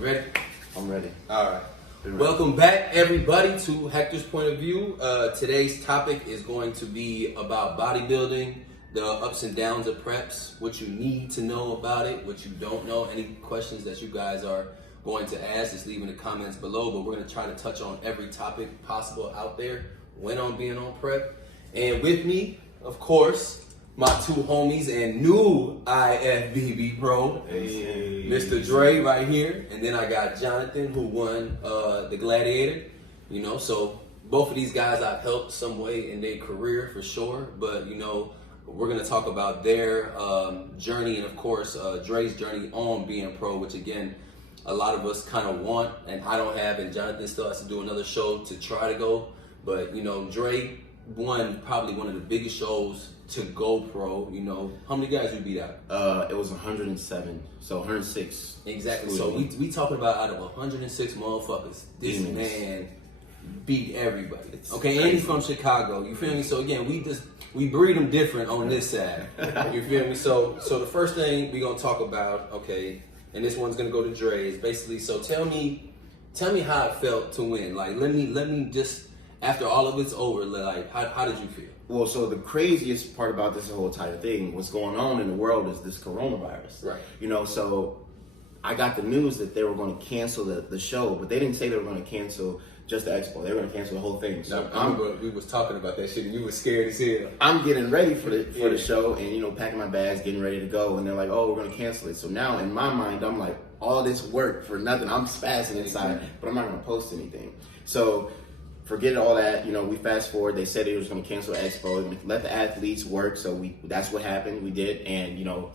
Ready? I'm ready. All right. Welcome back, everybody, to Hector's Point of View. Today's topic is going to be about bodybuilding, the ups and downs of preps, what you need to know about it, what you don't know, any questions that you guys are going to ask, just leave in the comments below. But we're going to try to touch on every topic possible out there when on being on prep. And with me, of course, my two homies and new IFBB pro, Hey. Mr. Dre right here, and then I got Johnathan, who won the Gladiator. You know, so both of these guys I've helped some way in their career for sure. But you know, we're gonna talk about their journey, and of course Dre's journey on being pro, which again a lot of us kind of want, and I don't have, and Johnathan still has to do another show to try to go. But you know, Dre won probably one of the biggest shows to go pro. You know, how many guys you beat out? It was 107, so 106. Exactly. So we talking about out of 106 motherfuckers, this Demons. man beat everybody. It's okay, crazy. and he's from Chicago. You feel me? So again, we breed them different on this side. You feel me? So the first thing we gonna talk about, okay, and this one's gonna go to Dre, is basically, so tell me how it felt to win. Like let me just, after all of it's over, like how did you feel? Well, so the craziest part about this whole entire thing, what's going on in the world, is this coronavirus. Right. You know, so I got the news that they were going to cancel the show, but they didn't say they were going to cancel just the expo. They were going to cancel the whole thing. So we was talking about that shit, and you were scared as hell. I'm getting ready for the show, and you know, packing my bags, getting ready to go, and they're like, "Oh, we're going to cancel it." So now in my mind, I'm like, all this work for nothing. I'm spazzing inside, but I'm not going to post anything. So forget all that. You know, we fast forward. They said they was going to cancel Expo, let the athletes work. So that's what happened. We did, and you know,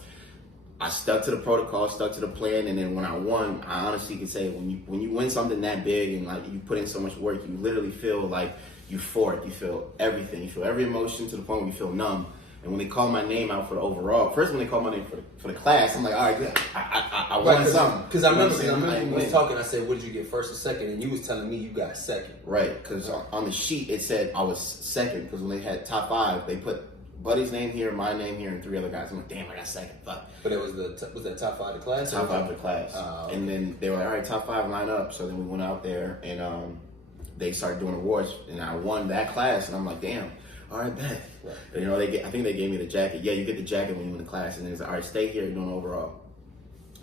I stuck to the protocol, stuck to the plan, and then when I won, I honestly can say when you win something that big and like you put in so much work, you literally feel like euphoric. You feel everything. You feel every emotion to the point where you feel numb. And when they called my name out for the overall, first when they called my name for the class, I'm like, all right, good. I won something. Because I remember when we was talking, I said, what did you get, first or second? And you was telling me you got second. Right, because on the sheet it said I was second, because when they had top 5, they put Buddy's name here, my name here, and 3 other guys. I'm like, damn, I got second. Fuck. But it was was that top 5 of the class? Top 5 of the class. Okay. And then they were like, all right, top 5 line up. So then we went out there and they started doing awards, and I won that class, and I'm like, damn. All right, bet. Right. And, you know, I think they gave me the jacket. Yeah, you get the jacket when you win the class. And then it's like, all right, stay here, you're doing overall.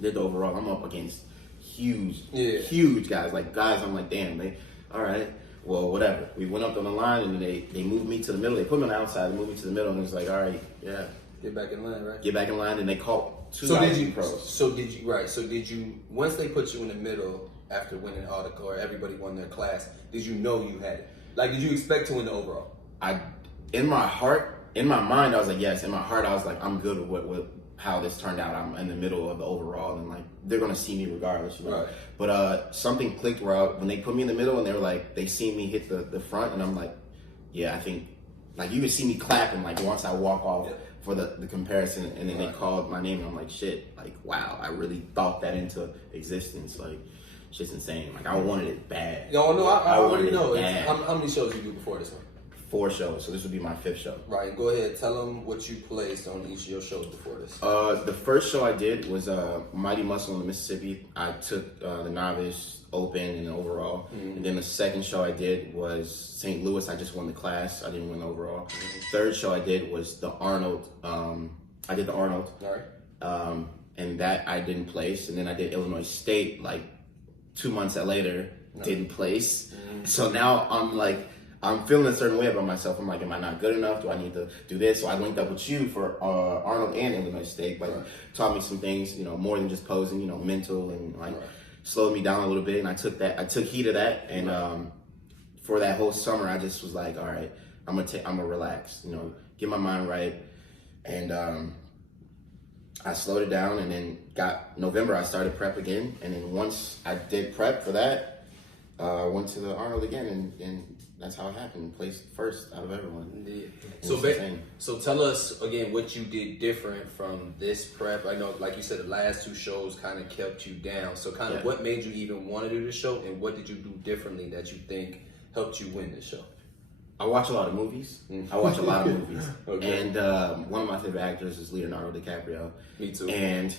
Did the overall. I'm up against huge guys. Like, guys, I'm like, damn, all right, well, whatever. We went up on the line, and then they moved me to the middle. They put me on the outside, they moved me to the middle, and it's like, all right, yeah. Get back in line, right? Get back in line, and they called 2 pros. So did you, once they put you in the middle after winning all or everybody won their class, did you know you had it? Like, did you expect to win the overall? In my heart, in my mind, I was like, yes. In my heart, I was like, I'm good with how this turned out. I'm in the middle of the overall, and like they're gonna see me regardless, you know? Right. But something clicked when they put me in the middle, and they were like, they see me hit the front, and I'm like, yeah, I think, like you could see me clapping like once I walk off for the comparison, and then they called my name, and I'm like, shit, like wow, I really thought that into existence, like. Shit's insane. Like I wanted it bad. No, I want to know. Bad. How many shows you do before this one? 4 shows, so this would be my 5th show. Right, go ahead. Tell them what you placed on each of your shows before this. The first show I did was Mighty Muscle in the Mississippi. I took the novice, open, and overall. Mm-hmm. And then the second show I did was St. Louis. I just won the class. I didn't win the overall. Mm-hmm. Third show I did was the Arnold. I did the Arnold. All right. And that I didn't place. And then I did Illinois State like 2 months later. Didn't place. Mm-hmm. So now I'm feeling a certain way about myself. I'm like, am I not good enough? Do I need to do this? So I linked up with you for Arnold and Illinois State. Like, taught me some things, you know, more than just posing, you know, mental, and like slowed me down a little bit. And I took heed of that. And for that whole summer, I just was like, all right, I'm gonna relax, you know, get my mind right. And I slowed it down, and then November, I started prep again. And then once I did prep for that, I went to the Arnold again, and that's how it happened. Placed first out of everyone. Yeah. So tell us again what you did different from this prep. I know, like you said, the last 2 shows kind of kept you down. So kind of what made you even want to do the show, and what did you do differently that you think helped you win the show? I watch a lot of movies. Okay. And one of my favorite actors is Leonardo DiCaprio. Me too. And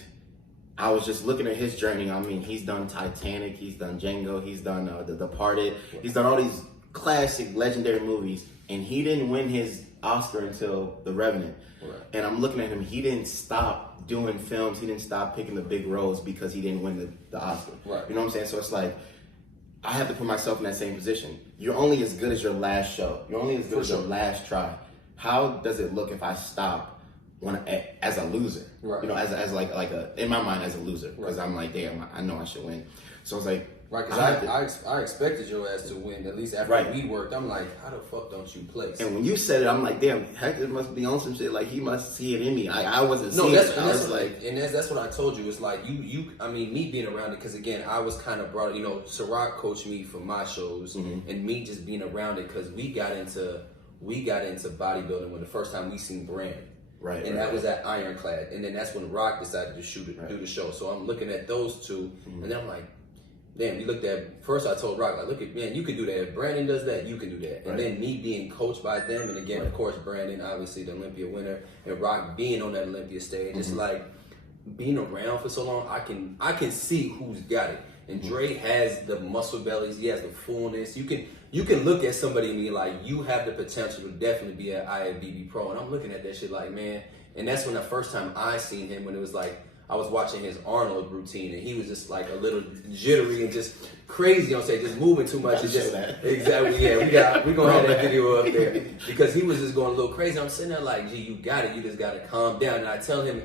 I was just looking at his journey. I mean, he's done Titanic, he's done Django, he's done The Departed, he's done all these classic, legendary movies, and he didn't win his Oscar until The Revenant. Right. And I'm looking at him, he didn't stop doing films, he didn't stop picking the big roles because he didn't win the Oscar. Right. You know what I'm saying? So it's like, I have to put myself in that same position. You're only as good as your last show. You're only as good as your last try. How does it look if I stop as a loser? Right. You know, as like a, in my mind, as a loser, because I'm like, damn, I know I should win. So it's like, right, because I expected your ass to win, at least after we worked. I'm like, how the fuck don't you place? And when you said it, I'm like, damn, Hector must be on some shit. Like, he must see it in me. I wasn't seeing it. That's what I told you. It's like, I mean, me being around it, because again, I was kind of brought, you know, Ciroc coached me for my shows, and me just being around it, because we got into bodybuilding when the first time we seen Brand. Right, and that was at Ironclad. And then that's when Rock decided to do the show. So I'm looking at those two, and then I'm like, damn, you looked at, first I told Rock, like, look at, man, you can do that. If Brandon does that, you can do that. And then me being coached by them, and again, of course, Brandon, obviously the Olympia winner, and Rock being on that Olympia stage, it's like, being around for so long, I can see who's got it. And Dre has the muscle bellies, he has the fullness. You can look at somebody and be like, you have the potential to definitely be an IFBB pro. And I'm looking at that shit like, man. And that's when the first time I seen him, when it was like, I was watching his Arnold routine, and he was just like a little jittery and just crazy on stage, just moving too much. Exactly, yeah. We're gonna have that video up there, because he was just going a little crazy. I'm sitting there like, gee, you got it. You just gotta calm down. And I tell him,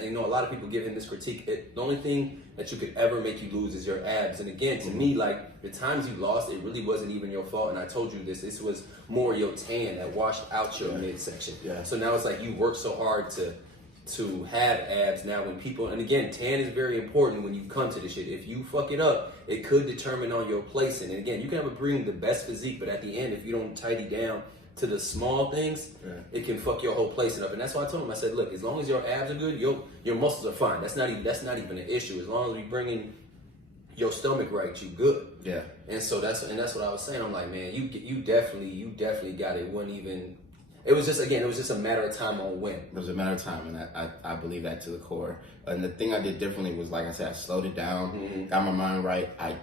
you know, a lot of people give him this critique. The only thing that you could ever make you lose is your abs. And again, to me, like, the times you lost, it really wasn't even your fault. And I told you this. This was more your tan that washed out your midsection. Yeah. So now it's like you worked so hard to have abs. Now when people, and again, tan is very important when you come to this shit. If you fuck it up, it could determine on your placing. And again, you can bring the best physique, but at the end, if you don't tidy down to the small things, it can fuck your whole placing up. And that's why I told him, I said, look, as long as your abs are good, your muscles are fine. That's not even an issue. As long as we bringing your stomach right, you good. Yeah. And so that's what I was saying. I'm like, man, you definitely got it. It was just a matter of time on when. It was a matter of time, and I believe that to the core. And the thing I did differently was, like I said, I slowed it down, got my mind right. I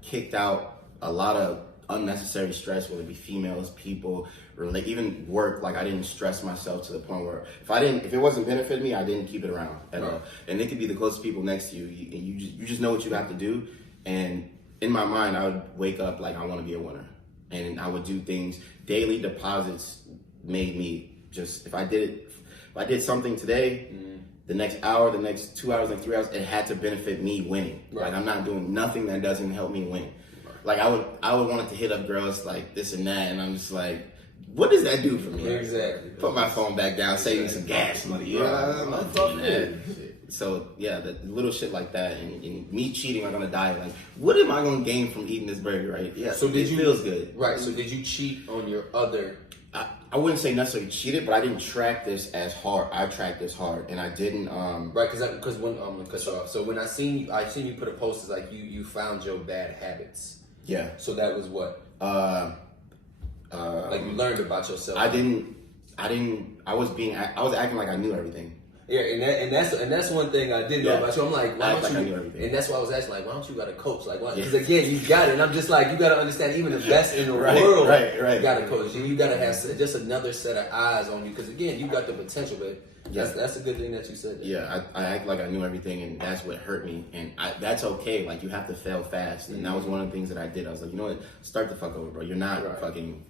kicked out a lot of unnecessary stress, whether it be females, people, or like even work. Like, I didn't stress myself to the point where if it wasn't benefiting me, I didn't keep it around at all. And it could be the closest people next to you. You just know what you have to do. And in my mind, I would wake up like, I want to be a winner, and I would do things. Daily deposits made me just, if I did something today, the next hour, the next 2 hours, like 3 hours, it had to benefit me winning. Like, I'm not doing nothing that doesn't help me win. Like, I would want it to hit up girls like this and that, and I'm just like, what does that do for me? Exactly. Put my phone back down, saving some gas money. You know, I'm not doing that. So yeah, the little shit like that, and me cheating on a diet. Like, what am I gonna gain from eating this burger, right? Yeah. So it feels good, right? So did you cheat on your other? I wouldn't say necessarily cheated, but I didn't track this as hard. I tracked this hard, and I didn't. Right, because when cut you off. So when I seen you put a post, it's like you found your bad habits. Yeah. So that was what? Like, you learned about yourself. I was acting like I knew everything. Yeah, and that's one thing I didn't know about you. I'm like, why don't you? And that's why I was asking, like, why don't you got a coach? Like, why? Because again, you got it. And I'm just like, you got to understand, even the best in the world, you got a coach. You got to have just another set of eyes on you. Because again, you got the potential, but that's a good thing that you said that. Yeah, I act like I knew everything, and that's what hurt me. And that's okay. Like, you have to fail fast, and that was one of the things that I did. I was like, you know what? Start the fuck over, bro. You're not fucking.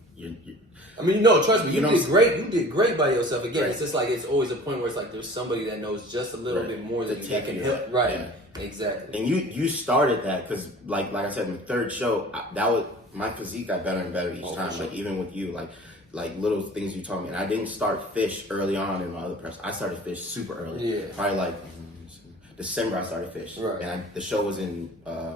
I mean, trust me, you did great. You did great by yourself. Again, it's just like, it's always a point where it's like there's somebody that knows just a little bit more than you that can help. Right. Yeah. Exactly. And you started that because, like I said, in the third show, that was my physique got better and better each time. Sure. Like, even with you, like little things you taught me. And I didn't start fish early on in my other press. I started fish super early. Yeah. Probably like December I started fish. Right. And the show was in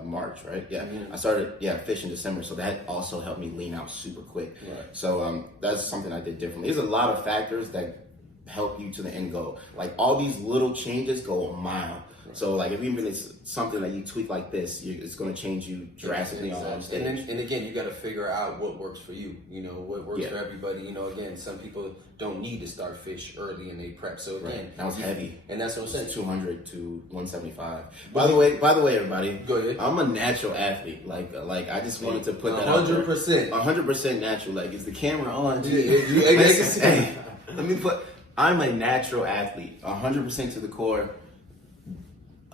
March, right? Yeah. Mm-hmm. I started fish in December, so that also helped me lean out super quick. Right. So that's something I did differently. There's a lot of factors that help you to the end goal. Like, all these little changes go a mile. So like if even it's something that you tweak like this, it's going to change you drastically on stage. And again, you got to figure out what works for you. You know, what works for everybody. You know, again, some people don't need to start fish early in their prep. So again, that was heavy, and that's what I'm saying. 200 to 175. By the way, everybody, go ahead. I'm a natural athlete. Like I just wanted to put that 100%, 100% natural. Like, is the camera on? Hey, let me put. I'm a natural athlete, 100% to the core.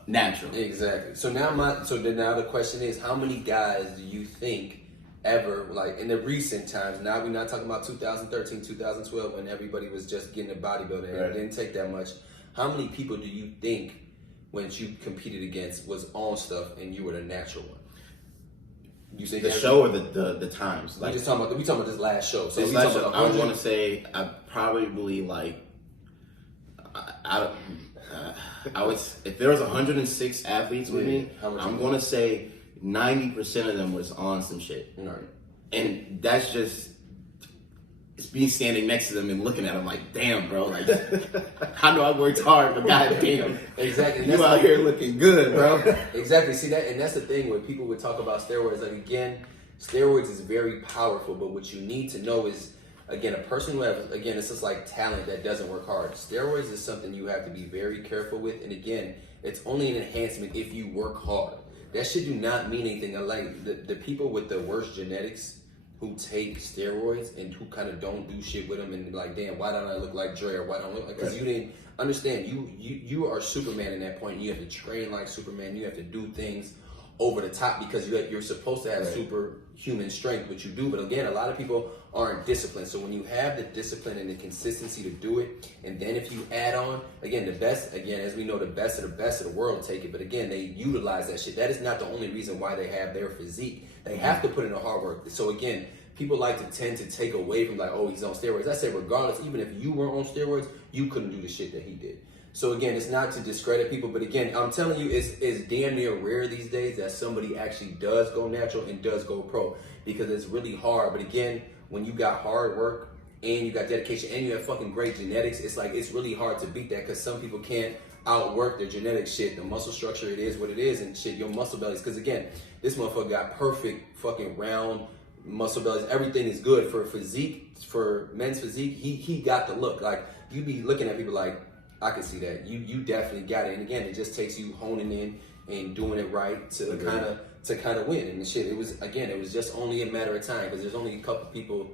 Natural. Exactly. So now now the question is, how many guys do you think ever, like in the recent times, now we're not talking about 2013, 2012 when everybody was just getting a bodybuilding and it didn't take that much. How many people do you think when you competed against was on stuff and you were the natural one? You say the show or the times? Like, we talking about this last show. So this last show, I was gonna say I probably like I was, if there was 106 athletes with me, I'm gonna say 90% of them was on some shit. Right. And that's just, it's me standing next to them and looking at them like, damn, bro, like, I know I worked hard, but goddamn, exactly. You out here looking good, bro. Exactly. See that, and that's the thing when people would talk about steroids. Like again, steroids is very powerful, but what you need to know is, again, a person who has, again, it's just like talent that doesn't work hard. Steroids is something you have to be very careful with. And again, it's only an enhancement if you work hard. That shit do not mean anything. Like the people with the worst genetics who take steroids and who kind of don't do shit with them and like, damn, why don't I look like Dre or why don't I look like, because you didn't understand. You are Superman in that point. You have to train like Superman. You have to do things over the top because you're supposed to have superhuman strength, which you do. But again, a lot of people aren't disciplined. So when you have the discipline and the consistency to do it, and then if you add on, again, the best, again, as we know, the best of the world take it. But again, they utilize that shit. That is not the only reason why they have their physique. They have to put in the hard work. So again, people like to tend to take away from like, oh, he's on steroids. I say regardless, even if you were on steroids, you couldn't do the shit that he did. So again, it's not to discredit people, but again, I'm telling you, it's damn near rare these days that somebody actually does go natural and does go pro, because it's really hard. But again, when you got hard work and you got dedication and you have fucking great genetics, it's like, it's really hard to beat that, because some people can't outwork their genetic shit, the muscle structure, it is what it is, and shit, your muscle bellies. Because again, this motherfucker got perfect fucking round muscle bellies. Everything is good for physique, for men's physique. He got the look. Like, you be looking at people like, I can see that. You definitely got it. And again, it just takes you honing in and doing it right to kind of win. And shit, it was just only a matter of time, because there's only a couple people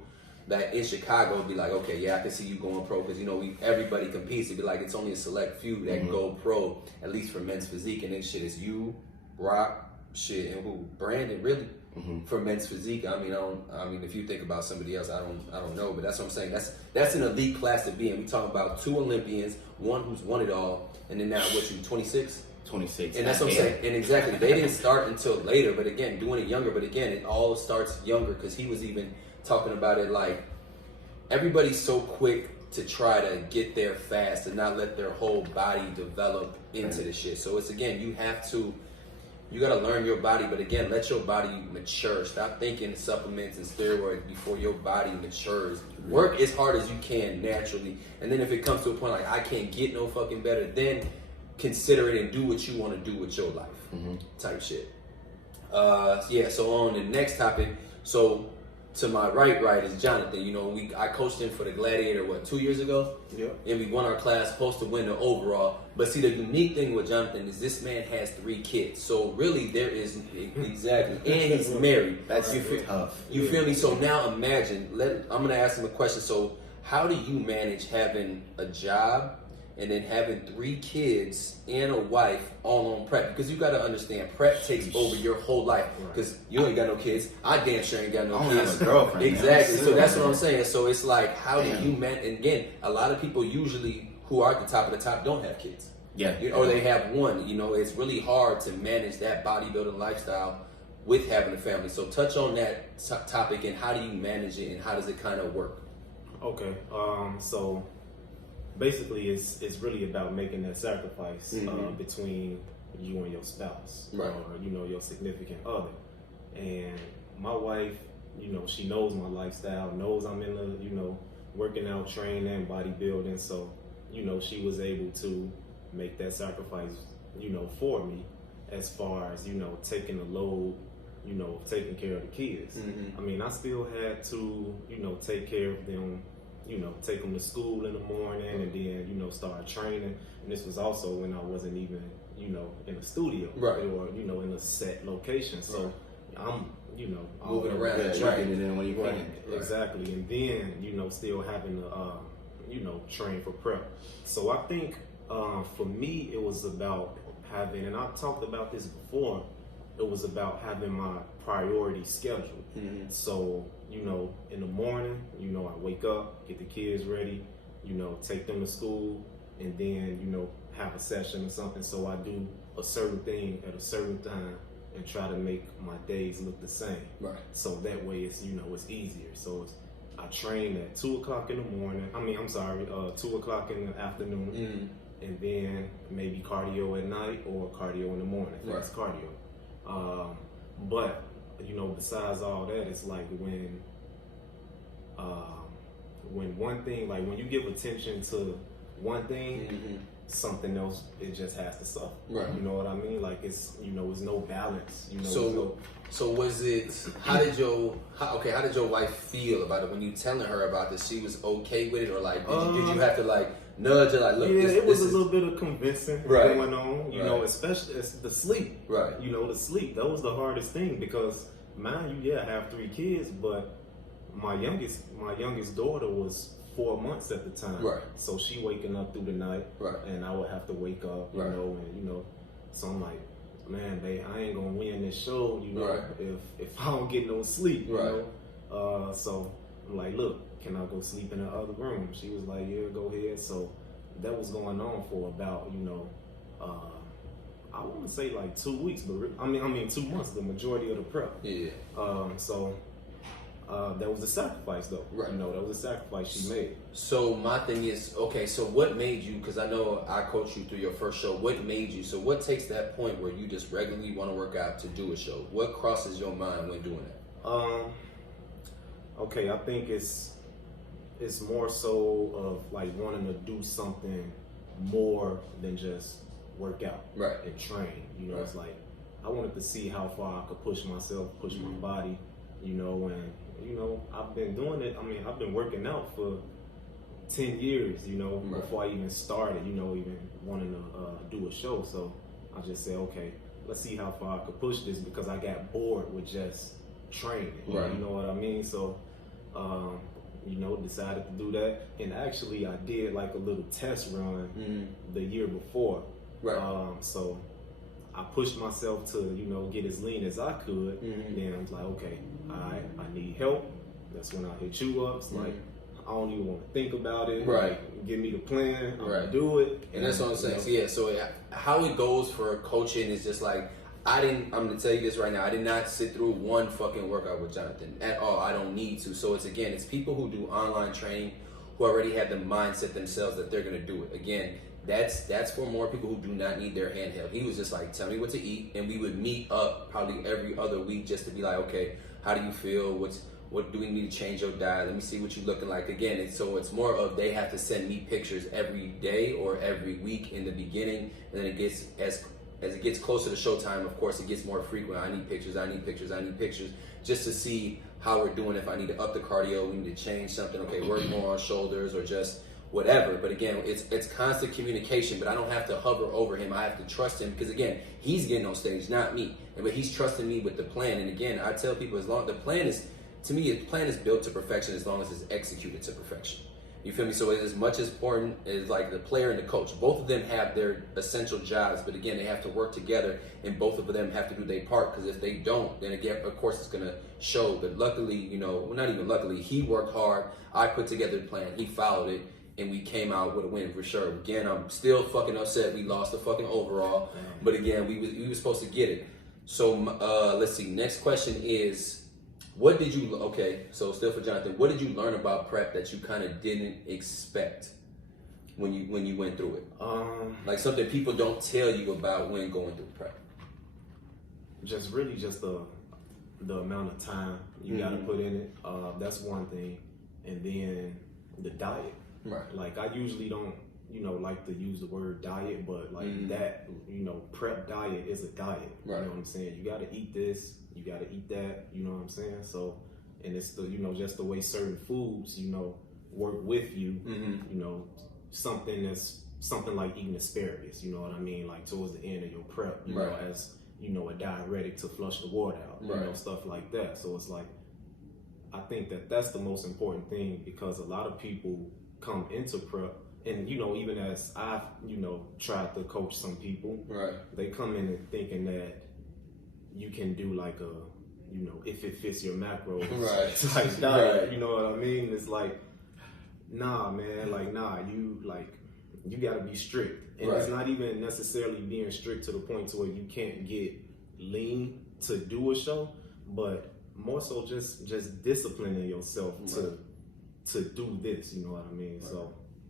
that in Chicago would be like, okay, yeah, I can see you going pro, because you know everybody competes. It'd be like, it's only a select few that go pro, at least for men's physique. And then shit is you, Rock, shit, and who? Brandon, really. For men's physique, I mean, if you think about somebody else, I don't know, but that's what I'm saying. That's an elite class to be in. We talking about 2 Olympians, one who's won it all, and then now what, you 26? 26. And that's what I'm saying. And exactly, they didn't start until later, but again, doing it younger. But again, it all starts younger, because he was even talking about it like, everybody's so quick to try to get there fast and not let their whole body develop into the shit. So it's, again, you gotta learn your body, but again, let your body mature. Stop thinking supplements and steroids before your body matures. Work as hard as you can naturally, and then if it comes to a point like, I can't get no fucking better, then consider it and do what you want to do with your life, type shit. So on the next topic, so to my right is Johnathan. You know, I coached him for the Gladiator, 2 years ago? Yeah. And we won our class, supposed to win the overall. But see, the unique thing with Johnathan is this man has 3 kids. So really, there is, exactly, and he's married. That's tough. You feel me? So now imagine, I'm going to ask him a question. So how do you manage having a job and then having 3 kids and a wife all on prep? Because you got to understand, prep takes over your whole life. Because you ain't got no kids. I damn sure ain't got no kids. Have a girlfriend. Exactly. So that's what I'm saying. So it's like, how do you manage? And again, a lot of people usually who are at the top of the top don't have kids. Yeah. Or they have one. You know, it's really hard to manage that bodybuilding lifestyle with having a family. So touch on that topic, and how do you manage it, and how does it kind of work? Okay. So basically, it's really about making that sacrifice between you and your spouse, right, or your significant other. And my wife, she knows my lifestyle, knows I'm in the working out, training, bodybuilding. So she was able to make that sacrifice for me as far as, taking the load, of taking care of the kids. I mean, I still had to, take care of them, take them to school in the morning and then, start training. And this was also when I wasn't even, in a studio right. or, in a set location. So I'm, moving around and training it in when you can. Right. Exactly. And then, still having to, train for prep. So I think for me, it was about having, and I've talked about this before, it was about having my priority scheduled. So, in the morning, I wake up, get the kids ready, take them to school, and then, have a session or something. So I do a certain thing at a certain time and try to make my days look the same. Right. So that way it's, it's easier. So I train at 2 o'clock in the morning. 2 o'clock in the afternoon. And then maybe cardio at night or cardio in the morning. That's cardio. But, besides all that, it's like when one thing, like when you give attention to one thing, something else, it just has to suffer. Right. You know what I mean? Like it's, it's no balance. So was it? How did your wife feel about it when you telling her about this? She was okay with it, or like did you have to like nudge her like, look? Yeah, it was this a little bit of convincing going on. You know, especially the sleep. Right. The sleep. That was the hardest thing because, mind you, I have 3 kids, but my youngest daughter was 4 months at the time. Right. So she waking up through the night. Right. And I would have to wake up. You know, and so I'm like, man, babe, I ain't gonna win this show, if I don't get no sleep, you know. So I'm like, look, can I go sleep in the other room? She was like, yeah, go ahead. So that was going on for about, I want to say like 2 weeks, but I mean 2 months, the majority of the prep. Yeah. So that was a sacrifice, though. Right. That was a sacrifice she made. So my thing is, okay, so what made you, because I know I coached you through your first show, what made you, so what takes that point where you just regularly want to work out to do a show? What crosses your mind when doing that? Okay, I think it's more so of like wanting to do something more than just work out and train. It's like I wanted to see how far I could push myself, push my body, and I've been doing it. I mean, I've been working out for 10 years, before I even started, even wanting to do a show. So I just said, okay, let's see how far I could push this because I got bored with just training. Right. You know what I mean? So, decided to do that. And actually, I did like a little test run the year before. Right. So I pushed myself to, get as lean as I could. And then I was like, okay, all right, I need help. That's when I hit you up. It's like, I don't even want to think about it. Right. Like, give me the plan. I'm gonna do it. And that's what I'm saying. So how it goes for coaching is just like, I'm gonna tell you this right now. I did not sit through one fucking workout with Johnathan at all. I don't need to. So it's people who do online training who already have the mindset themselves that they're gonna do it. Again, that's for more people who do not need their handheld. He was just like, tell me what to eat, and we would meet up probably every other week just to be like, okay, how do you feel? What do we need to change your diet? Let me see what you're looking like. Again, so it's more of they have to send me pictures every day or every week in the beginning, and then it gets as it gets closer to showtime, of course, it gets more frequent. I need pictures, just to see how we're doing. If I need to up the cardio, we need to change something. Okay, work more on shoulders or just whatever. But again, it's constant communication, but I don't have to hover over him. I have to trust him because again, he's getting on stage, not me. But he's trusting me with the plan. And again, I tell people the plan is built to perfection as long as it's executed to perfection. You feel me? So it's as much as important as like the player and the coach. Both of them have their essential jobs, but again, they have to work together, and both of them have to do their part. Because if they don't, then again, of course, it's gonna show. But luckily, well, not even luckily, he worked hard. I put together the plan. He followed it, and we came out with a win for sure. Again, I'm still fucking upset. We lost the fucking overall, but again, we were supposed to get it. So let's see. Next question is. What did you, so still for Johnathan, what did you learn about prep that you kind of didn't expect when you went through it? Like something people don't tell you about when going through prep. Just the amount of time you got to put in it. That's one thing. And then the diet. Right. Like I usually don't you know, like to use the word diet, but like that, you know, prep diet is a diet. You know what I'm saying? You got to eat this, you got to eat that. You know what I'm saying? So, and it's the, you know, just the way certain foods, you know, work with you. You know, something like eating asparagus. You know what I mean? Like towards the end of your prep, you know, as you know, a diuretic to flush the water out. You know, stuff like that. So it's like, I think that that's the most important thing, because a lot of people come into prep. And, you know, even as I've, you know, tried to coach some people, they come in and thinking that you can do like a, you know, if it fits your macros type diet, you know what I mean? It's like, nah, man, like, nah, you gotta be strict. And it's not even necessarily being strict to the point to where you can't get lean to do a show, but more so just disciplining yourself to do this, you know what I mean?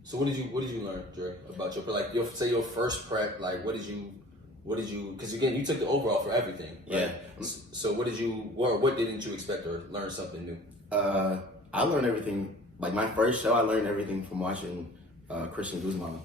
So what did you learn, Dre, about your first prep? Like, what did you? Because again, you took the overall for everything. Right? Yeah. So what didn't you expect, or learn something new? I learned everything. Like my first show, I learned everything from watching Christian Guzman.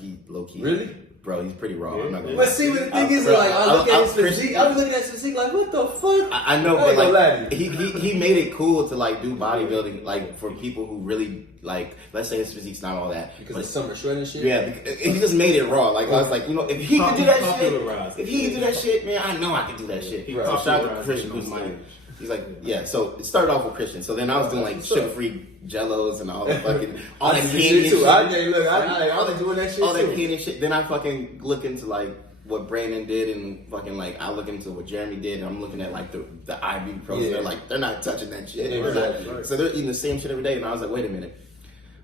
He low key. Really? Bro, he's pretty raw. I'm not gonna but see, what the thing is, like, I look at his physique. I was looking at his physique, like, what the fuck? I know, but like, he made it cool to like do bodybuilding, like for people who really like. Let's say his physique's not all that because of summer shredding shit. Yeah, he just made it raw. Like I was like, you know, if he could do that shit, man, I know I could do that shit. So shout out to Christian Guzman. He's like, yeah. So it started off with Christian. So then I was doing like sugar-free Jellos and all the fucking all that candy shit. I was doing that shit. All that candy shit. Then I fucking look into like what Brandon did, and fucking like I look into what Jeremy did, and I'm looking at like the IFBB pros. Yeah. They're like, they're not touching that shit. Exactly. So they're eating the same shit every day, and I was like, wait a minute,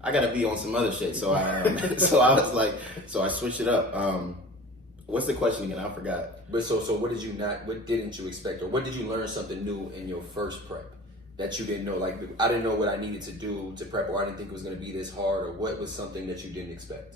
I gotta be on some other shit. So I I switched it up. What's the question again? I forgot. But so what didn't you expect, or what did you learn something new in your first prep that you didn't know? Like, I didn't know what I needed to do to prep, or I didn't think it was going to be this hard, or what was something that you didn't expect?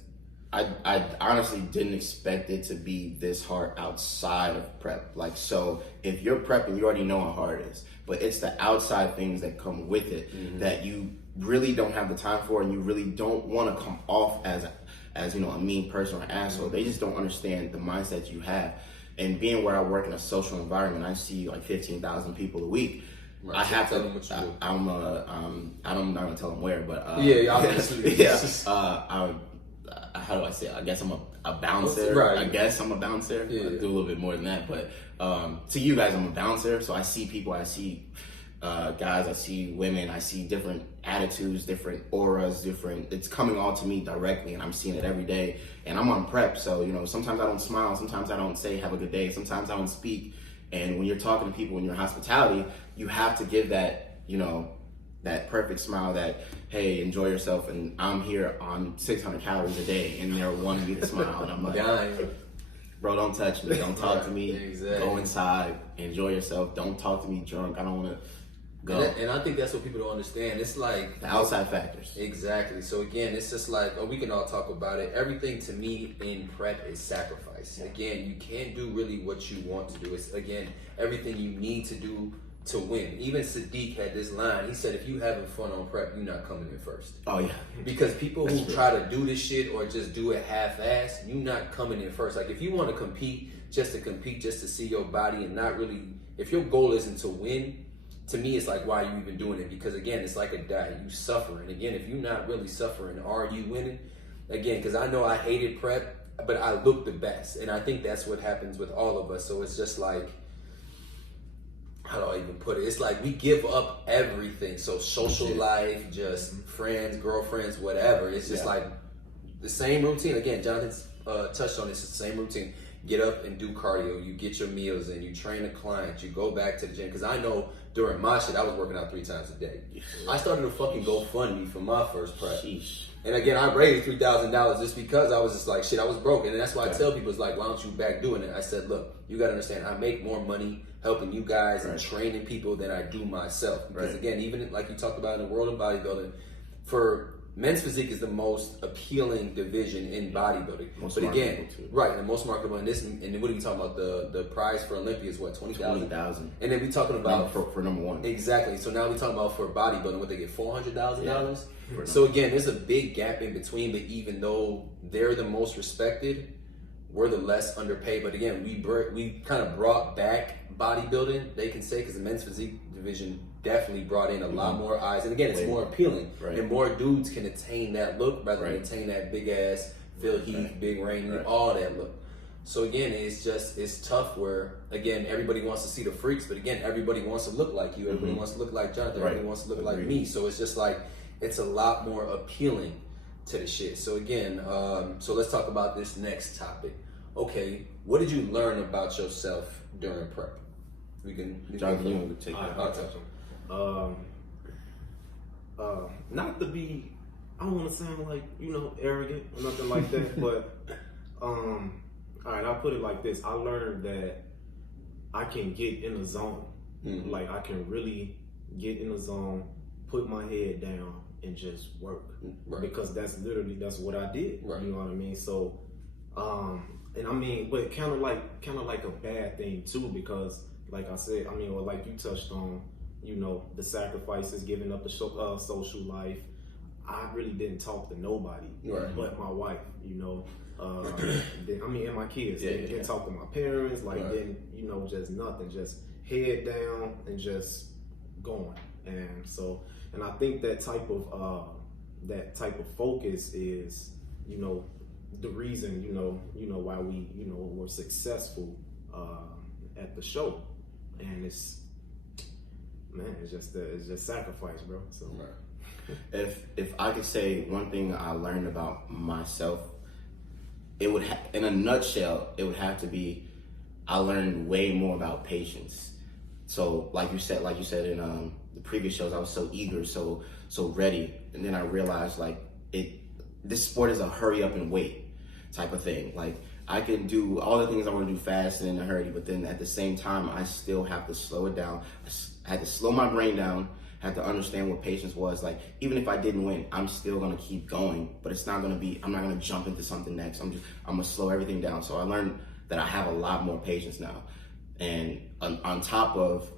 I honestly didn't expect it to be this hard outside of prep. Like, so if you're prepping, you already know how hard it is, but it's the outside things that come with it that you really don't have the time for, and you really don't want to come off as you know, a mean person or an asshole. They just don't understand the mindset you have. And being where I work in a social environment, I see like 15,000 people a week. Right. I have to tell them what you do. I'm not gonna tell them where, but obviously. How do I say it? I guess I'm a bouncer. Right. I guess I'm a bouncer. I do a little bit more than that, but to you guys, I'm a bouncer. So I see people, I see guys, I see women, I see different attitudes, different auras, it's coming all to me directly, and I'm seeing it every day. And I'm on prep, so you know, sometimes I don't smile, sometimes I don't say have a good day, sometimes I don't speak. And when you're talking to people, when you're in hospitality, you have to give that, you know, that perfect smile, that hey, enjoy yourself, and I'm here on 600 calories a day, and they're wanting me to smile, and I'm like, bro, don't touch me, don't talk to me, go inside, enjoy yourself, don't talk to me drunk, I don't want to go. And I think that's what people don't understand. It's like the outside factors. Exactly. So again, it's just like, we can all talk about it. Everything to me in prep is sacrifice. Again, you can't do really what you want to do. It's again, everything you need to do to win. Even Sadiq had this line. He said, if you having fun on prep, you're not coming in first. Oh yeah. Because people who try to do this shit or just do it half-assed, you're not coming in first. Like if you want to compete, just to see your body, and not really, if your goal isn't to win, to me, it's like, why are you even doing it? Because again, it's like a diet. You suffer. And again, if you're not really suffering, are you winning? Again, because I know I hated prep, but I look the best. And I think that's what happens with all of us. So it's just like, how do I even put it? It's like we give up everything. So social life, just friends, girlfriends, whatever. It's just like the same routine. Again, Johnathan touched on this. It's the same routine. Get up and do cardio. You get your meals in. You train a client. You go back to the gym. Because I know during my shit, I was working out 3 times a day. I started a fucking GoFundMe for my first prep. And again, I raised $3,000 just because I was just like, shit, I was broke. And that's why I tell people, it's like, why don't you back doing it? I said, look, you got to understand, I make more money helping you guys and training people than I do myself. Because again, even like you talked about in the world of bodybuilding, for men's physique is the most appealing division in bodybuilding. Most but again, marketable too. right, the most marketable in this. And then what are we talking about? The prize for Olympia is what, 20,000? 20,000. And then we talking about for number one. Exactly. So now we're talking about for bodybuilding, what they get, $400,000. So again, there's a big gap in between. But even though they're the most respected, we're the less underpaid. But again, we kind of brought back bodybuilding, they can say, because the men's physique division definitely brought in a lot more eyes. And again, it's more appealing. Right. And more dudes can attain that look rather than attain that big ass Phil Heath, Big Rainy, all that look. So again, it's tough where, again, everybody wants to see the freaks, but again, everybody wants to look like you. Everybody wants to look like Johnathan. Everybody wants to look like me. So it's just like, it's a lot more appealing to the shit. So again, so let's talk about this next topic. Okay, what did you learn about yourself during prep? Johnathan, you want to take that. I'll touch on. Not to be, I don't want to sound like, arrogant or nothing like that, but all right, I'll put it like this. I learned that I can get in the zone. Like, I can really get in the zone, put my head down, and just work. Because that's what I did. You know what I mean? So, and I mean, but kind of like a bad thing too, because like I said, I mean, or like you touched on, the sacrifices, giving up the social life. I really didn't talk to nobody but my wife, I mean, and my kids. Didn't talk to my parents, just nothing, just head down and just going. And so, and I think that type of focus is, the reason, why we, were successful at the show. And it's just sacrifice, bro. So if I could say one thing I learned about myself, it would in a nutshell, it would have to be, I learned way more about patience. So like you said in the previous shows, I was so eager, so ready, and then I realized this sport is a hurry up and wait type of thing. Like, I can do all the things I want to do fast and in a hurry, but then at the same time, I still have to slow it down. I had to slow my brain down, had to understand what patience was. Like, even if I didn't win, I'm still going to keep going, but it's not going to be, I'm not going to jump into something next. I'm going to slow everything down. So I learned that I have a lot more patience now. And on top of,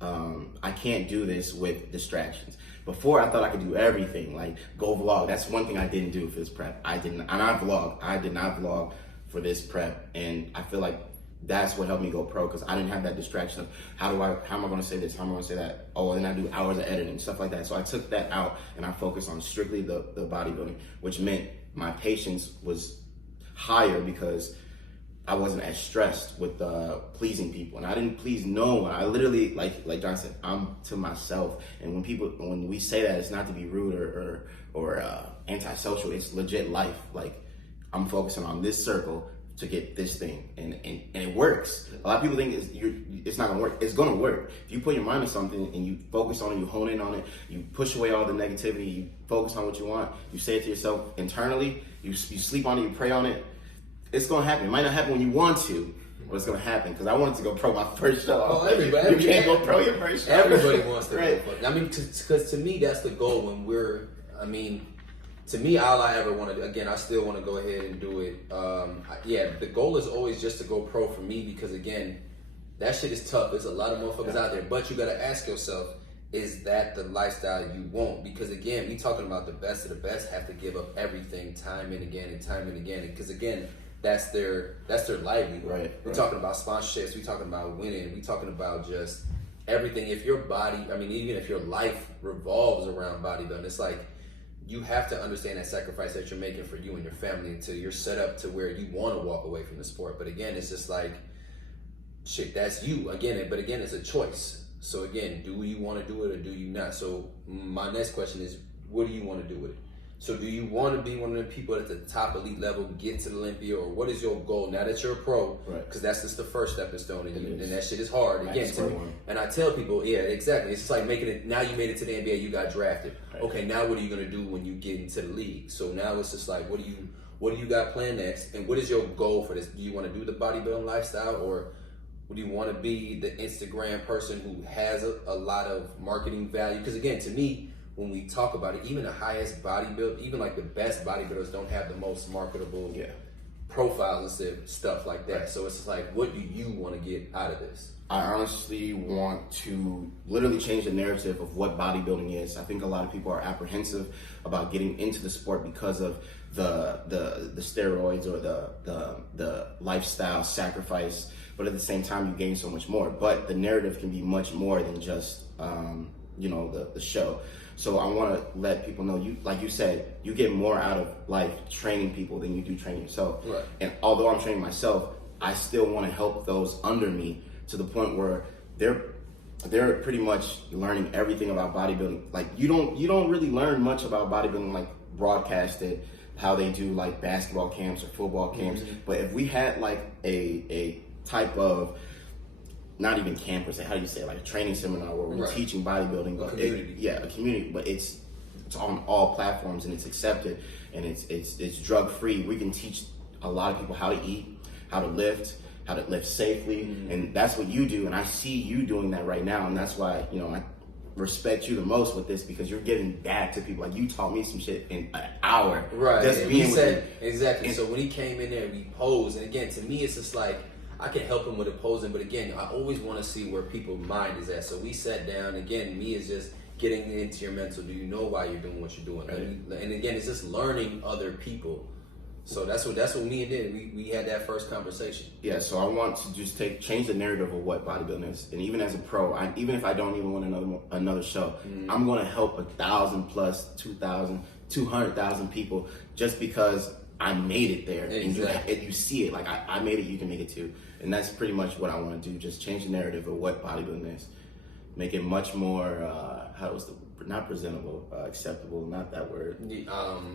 I can't do this with distractions. Before, I thought I could do everything, like go vlog. That's one thing I didn't do for this prep. I did not vlog for this prep, and I feel like that's what helped me go pro, because I didn't have that distraction of how am I going to say this, how am I going to say that? Oh, and then I do hours of editing, stuff like that. So I took that out and I focused on strictly the bodybuilding, which meant my patience was higher because I wasn't as stressed with pleasing people, and I didn't please no one. I literally, like John said, I'm to myself. And when we say that, it's not to be rude or antisocial. It's legit life. Like, I'm focusing on this circle to get this thing, and it works. A lot of people think it's not gonna work. It's gonna work if you put your mind on something and you focus on it, you hone in on it, you push away all the negativity, you focus on what you want, you say it to yourself internally, you sleep on it, you pray on it. It's gonna happen. It might not happen when you want to, but it's gonna happen. Because I wanted to go pro my first show. Oh, everybody! You can't go pro your first show. Everybody wants to go pro. I mean, because to me, that's the goal. To me, all I ever want to do, again, I still want to go ahead and do it. The goal is always just to go pro for me, because again, that shit is tough. There's a lot of motherfuckers out there, but you gotta ask yourself, is that the lifestyle you want? Because again, we talking about the best of the best have to give up everything time and again and time and again. Because again, that's their livelihood. We're talking about sponsorships. We're talking about winning. We're talking about just everything. If your body, even if your life revolves around bodybuilding, it's like you have to understand that sacrifice that you're making for you and your family until you're set up to where you want to walk away from the sport. But again, it's just like, shit, that's you. But again, it's a choice. So again, do you want to do it or do you not? So my next question is, what do you want to do with it? So do you want to be one of the people at the top elite level, get to the Olympia, or what is your goal now that you're a pro? Because that's just the first stepping stone, and that shit is hard. Again, to me, and I tell people, yeah, exactly. It's just like making it. Now you made it to the NBA, you got drafted. Okay, now what are you gonna do when you get into the league? So now it's just like, what do you got planned next, and what is your goal for this? Do you want to do the bodybuilding lifestyle, or do you want to be the Instagram person who has a lot of marketing value? Because again, to me, when we talk about it, even the highest bodybuilder, even like the best bodybuilders don't have the most marketable profiles and stuff like that. So it's like, what do you want to get out of this? I honestly want to literally change the narrative of what bodybuilding is. I think a lot of people are apprehensive about getting into the sport because of the steroids or the lifestyle sacrifice, but at the same time you gain so much more. But the narrative can be much more than just the show. So I want to let people know, you, like you said, you get more out of life training people than you do training yourself. Right. And although I'm training myself, I still want to help those under me to the point where they're pretty much learning everything about bodybuilding. Like you don't really learn much about bodybuilding like broadcasted, how they do like basketball camps or football camps. But if we had like a type of, not even camp per se, how do you say it? Like a training seminar where we're teaching bodybuilding, but a community, but it's on all platforms and it's accepted and it's drug free. We can teach a lot of people how to eat, how to lift safely, and that's what you do. And I see you doing that right now, and that's why I respect you the most with this, because you're giving back to people. Like you taught me some shit in an hour, right? Just being with you. Exactly. And so when he came in there, we posed, and again, to me, it's just like, I can help him with the posing, but again, I always want to see where people's mind is at. So we sat down. Again, me is just getting into your mental. Do you know why you're doing what you're doing? Right. And again, it's just learning other people. So that's what me and did. We had that first conversation. Yeah. So I want to just change the narrative of what bodybuilding is, and even as a pro, even if I don't even win another show, I'm going to help 1,000 plus 2,000, 200,000 people just because I made it there. Exactly. And you see it. Like I made it, you can make it too. And that's pretty much what I want to do. Just change the narrative of what bodybuilding is. Make it much more, not presentable, acceptable, not that word.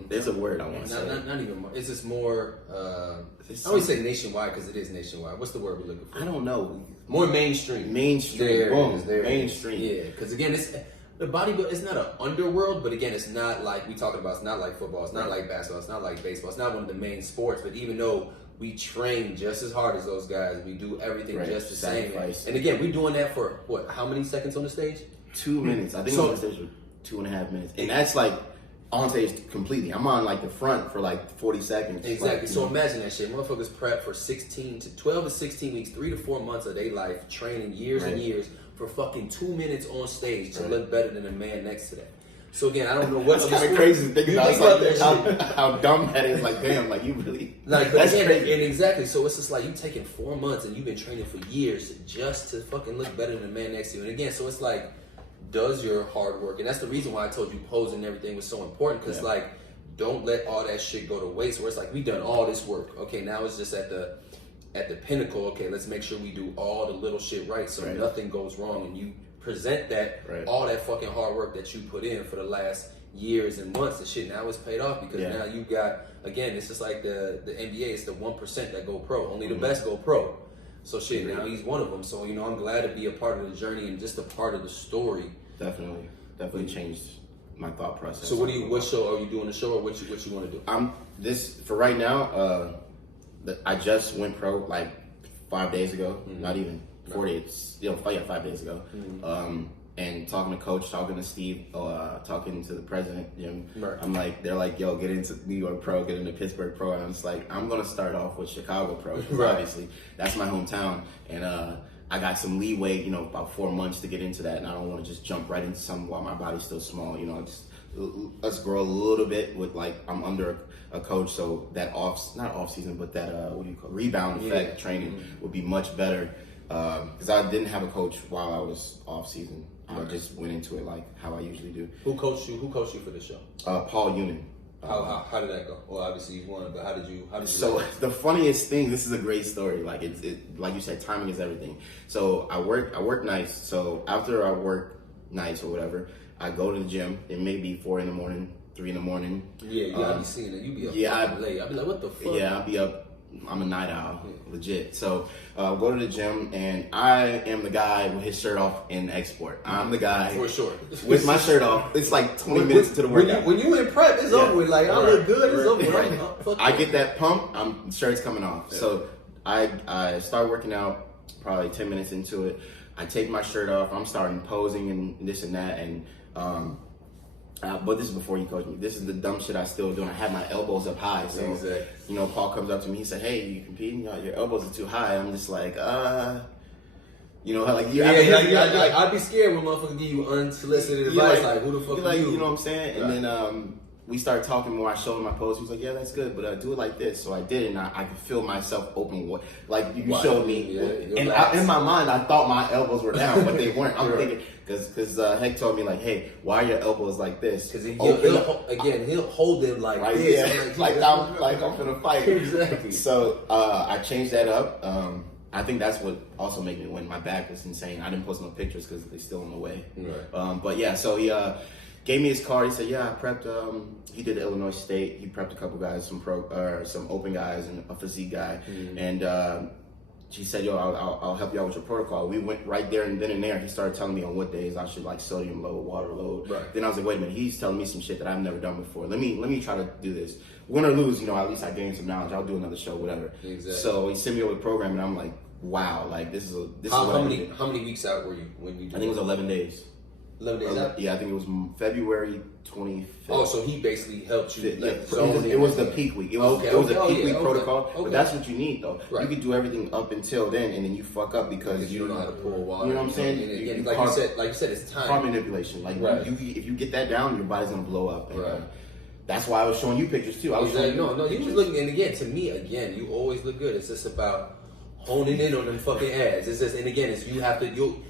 There's a word I want to say. Not even more. It's just more, I always say nationwide because it is nationwide. What's the word we're looking for? I don't know. More mainstream. Mainstream. Boom. Mainstream. Yeah, because again, the bodybuilding, it's not an underworld, but again, it's not like we talking about. It's not like football. It's not like basketball. It's not like baseball. It's not one of the main sports. But even though we train just as hard as those guys, we do everything just the same. And again, we're doing that for what? How many seconds on the stage? 2 minutes. I think on the stage for 2.5 minutes, and that's like on stage completely. I'm on like the front for like 40 seconds. Exactly. Like, so imagine that shit. Motherfuckers prep for 12 to 16 weeks, 3 to 4 months of their life, training years and years for fucking 2 minutes on stage to look better than the man next to them. So again, I don't know what. That's kind of crazy to think about. How dumb that is. Like, damn, like you really. Like, that's crazy. And exactly. So it's just like you taking 4 months and you've been training for years just to fucking look better than the man next to you. And again, so it's like, does your hard work, and that's the reason why I told you posing and everything was so important, because like, don't let all that shit go to waste. Where it's like, we done all this work. Okay, now it's just at the pinnacle. Okay, let's make sure we do all the little shit right, so nothing goes wrong, and you present that all that fucking hard work that you put in for the last years and months. The shit now is paid off, because now you got, again, it's just like the NBA. It's the 1% that go pro. Only the best go pro. So shit, now he's one of them. So I'm glad to be a part of the journey and just a part of the story. Definitely changed my thought process. So what show are you doing? The show, or what you want to do? For right now. I just went pro like 5 days ago. Not even 4 days. 5 days ago. And talking to Coach, talking to Steve, talking to the president, Jim. I'm like, they're like, yo, get into New York Pro, get into Pittsburgh Pro. And I'm just like, I'm gonna start off with Chicago Pro. Obviously, that's my hometown, and I got some leeway, about 4 months to get into that, and I don't want to just jump right into something while my body's still small. Just let's grow a little bit with, like, I'm under a coach, so that not off season, but that rebound effect training would be much better, because I didn't have a coach while I was off season. I just went into it like how I usually do. Who coached you for the show? Paul Union. How did that go? Well, obviously you won, but how did you? So the funniest thing, this is a great story. Like like you said, timing is everything. So I work nights. So after I work nights or whatever, I go to the gym. It may be 4 in the morning, 3 in the morning. Yeah, you gotta be seeing it. You be up late. I'll be like, what the fuck? Yeah, I'll be up. I'm a night owl, legit. So go to the gym, and I am the guy with his shirt off in export. I'm the guy for sure with my shirt off. It's like 20 minutes to the workout. When you in prep, it's over with. Like, I look good, it's over with. I get that pump, shirt's coming off. Yeah. So I start working out, probably 10 minutes into it. I take my shirt off. I'm starting posing and this and that, and But this is before he coached me. This is the dumb shit I still doing. I had my elbows up high. So, you know, Paul comes up to me. He said, "Hey, you competing? Your elbows are too high." I'm just like, you know, like I'd be scared when motherfuckers give you unsolicited advice. Like, who the fuck are you? You know what I'm saying? Right. And then we started talking more. I showed him my pose. He was like, "Yeah, that's good, but do it like this." So I did it, and I could feel myself open. Like you showed me, and in my mind, I thought my elbows were down, but they weren't. I'm thinking because Heck told me like, "Hey, why are your elbows like this?" Because he'll hold them like this, yeah, like I'm gonna fight. Exactly. So I changed that up. I think that's what also made me win. My back was insane. I didn't post no pictures because they're still in the way. Right. But yeah, so he gave me his card. He said, "Yeah, I prepped." He did Illinois State. He prepped a couple guys, some open guys and a physique guy. Mm-hmm. And he said, "Yo, I'll help you out with your protocol." We went right there and then and there. He started telling me on what days I should like sodium load, water load. Right. Then I was like, "Wait a minute." He's telling me some shit that I've never done before. Let me try to do this. Win or lose, you know, at least I gained some knowledge. I'll do another show, whatever. Exactly. So he sent me over the program, and I'm like, wow, like this is how many weeks out were you when you did I think it was 11 days. 11 days out? Yeah, I think it was February 25th. Oh, so he basically helped you. It was the peak week. It was a peak week protocol. Okay. But that's what you need, though. Right. You can do everything up until then, and then you fuck up because you don't know how to pour water. You know what I'm saying? And again, like you said, it's time. Carb manipulation. Like if you get that down, your body's gonna blow up. And, right. That's why I was showing you pictures too. I was showing no. You was looking, and again, to me, you always look good. It's just about honing in on them fucking ads. It's just, and again, it's you have to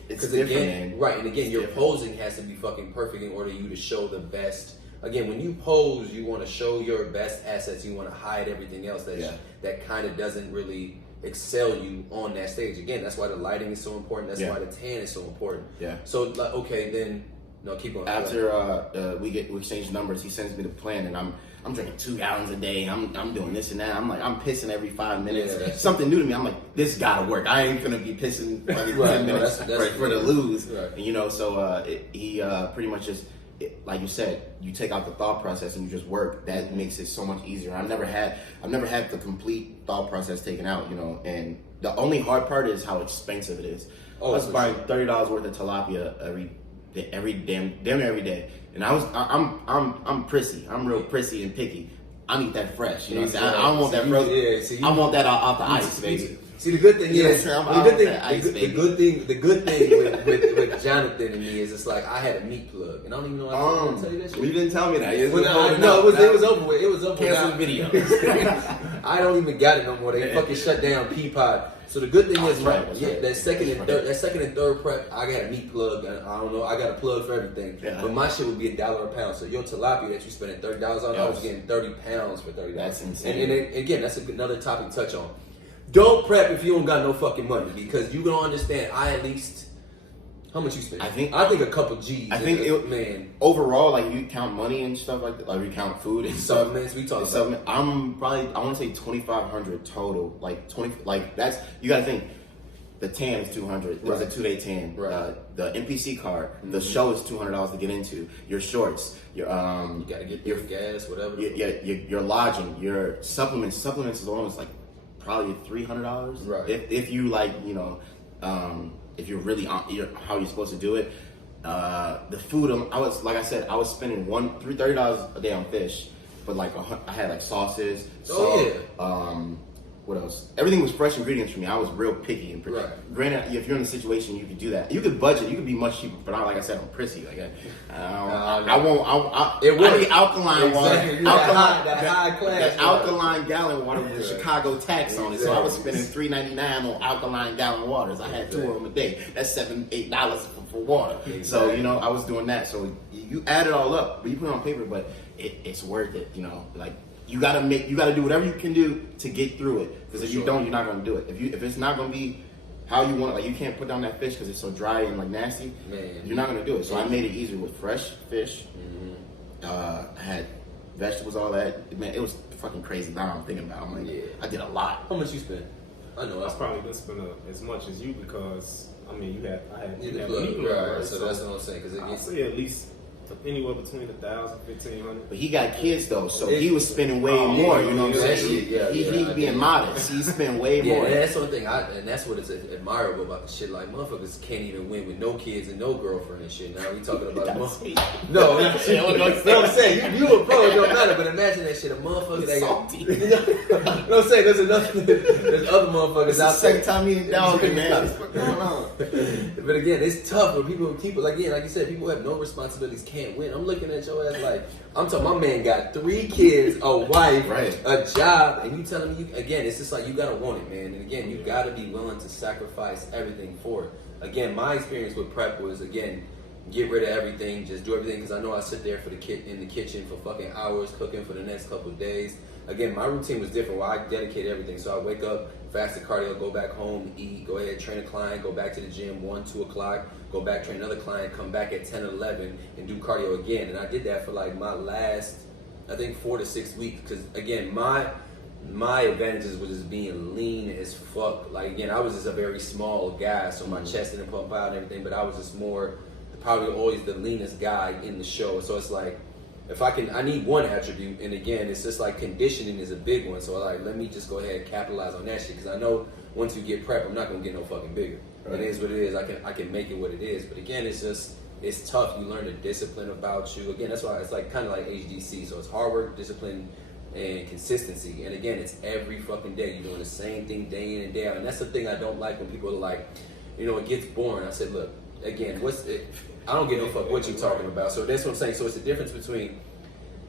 because again, right, and again, your posing has to be fucking perfect in order for you to show the best. Again, when you pose, you want to show your best assets. You want to hide everything else that kind of doesn't really excel you on that stage. Again, that's why the lighting is so important. That's why the tan is so important. Yeah. So like, okay, then. No, keep going. After we exchange numbers, he sends me the plan, and I'm drinking 2 gallons a day. I'm doing this and that. I'm like, I'm pissing every 5 minutes. Yeah, something new to me. I'm like, this gotta work. I ain't gonna be pissing every 10 minutes for the lose. Right. And, you know, so he pretty much just, like you said, you take out the thought process and you just work. That makes it so much easier. I've never had the complete thought process taken out, you know. And the only hard part is how expensive it is. I was buying $30 worth of tilapia every day, and I'm prissy. I'm real prissy and picky. I need that fresh. You know what I'm saying? I don't want that frozen. I want that off the ice, baby. See, the good thing is, the good thing with Johnathan and me is it's like I had a meat plug, and I don't even know how to tell you that shit. You didn't tell me that. It was over with. It was over. Cancel the video. I don't even got it no more. They fucking shut down Peapod. So the good thing is, that second and third prep, I got a meat plug. I don't know, I got a plug for everything. Yeah. But my shit would be $1 a pound. So your tilapia that you spending $30 on, I was getting 30 pounds for $30. That's insane. And again, that's another topic to touch on. Don't prep if you don't got no fucking money, because you gonna understand. How much you spend? I think a couple G's. Man. Overall, like you count money and stuff like that. Like you count food and stuff. Supplements. We talk about. I'm probably, I want to say 2,500 total. Like 20. Like that's, you gotta think. The tan is 200. There's a 2-day tan. Right. The NPC card. The show is $200 to get into. Your shorts. Your You gotta get your gas, whatever. Your lodging. Your supplements. Supplements is almost like probably $300. Right. If you like, you know. If you're really on how you're supposed to do it, the food. I was spending $30 a day on fish, but like I had like sauces. What else? Everything was fresh ingredients for me. I was real picky and pretty. Right. Granted, if you're in a situation, you could do that. You could budget. You could be much cheaper. But like I said, I'm prissy. Like I need alkaline water. That alkaline gallon water with the Chicago tax on it. So I was spending $3.99 on alkaline gallon waters. I had 2 of them a day. That's $7-8 for water. Exactly. So you know, I was doing that. So you add it all up, but you put it on paper. But it's worth it. You know, like. You gotta do whatever you can do to get through it. Because if you don't, you're not gonna do it. If it's not gonna be how you want it, like you can't put down that fish because it's so dry and like nasty. Man. You're not gonna do it. So I made it easier with fresh fish. Mm-hmm. I had vegetables, all that. Man, it was fucking crazy. Now I'm thinking about it. I'm like, I did a lot. How much you spent? I know I probably didn't spend as much as you because I mean you had meat plug, right? So that's what I'm saying. Because I'd say at least Anywhere between 1,000, 1,500. But he got kids though, so he was spending way more. You know what I'm saying? He being modest. He spent way more. Yeah, that's the thing. And that's what is admirable about the shit. Like motherfuckers can't even win with no kids and no girlfriend and shit. Now we talking about no. I'm saying you a pro, it don't matter. But imagine that shit. A motherfucker that salty. You know what I'm saying? There's other motherfuckers out there. Second time eating dog, man. What's going on? But again, it's tough when people like you said, people have no responsibilities, can't win. I'm looking at your ass like, I'm talking, my man got 3 kids, a wife, a job, and you telling me, again, it's just like, you gotta want it, man. And again, you gotta be willing to sacrifice everything for it. Again, my experience with prep was, again, get rid of everything, just do everything, because I know I sit there in the kitchen for fucking hours, cooking for the next couple of days. Again, my routine was different where I dedicated everything. So I wake up, fasted cardio, go back home, eat, go ahead, train a client, go back to the gym 1, 2 o'clock, go back, train another client, come back at 10 or 11 and do cardio again. And I did that for like my last, I think 4 to 6 weeks. Because again, my advantages was just being lean as fuck. Like again, I was just a very small guy, so my chest didn't pump out and everything, but I was just probably always the leanest guy in the show. So it's like, if I need one attribute, and again, it's just like conditioning is a big one. So like, let me just go ahead and capitalize on that shit, because I know once you get prep, I'm not gonna get no fucking bigger. Right. It is what it is. I can make it what it is. But again, it's tough. You learn the discipline about you. Again, that's why it's like kind of like HDC. So it's hard work, discipline, and consistency. And again, it's every fucking day. You're doing the same thing day in and day out. And that's the thing I don't like when people are like, it gets boring. I said, look, again, I don't give no fuck what you're talking about. So that's what I'm saying. So it's the difference between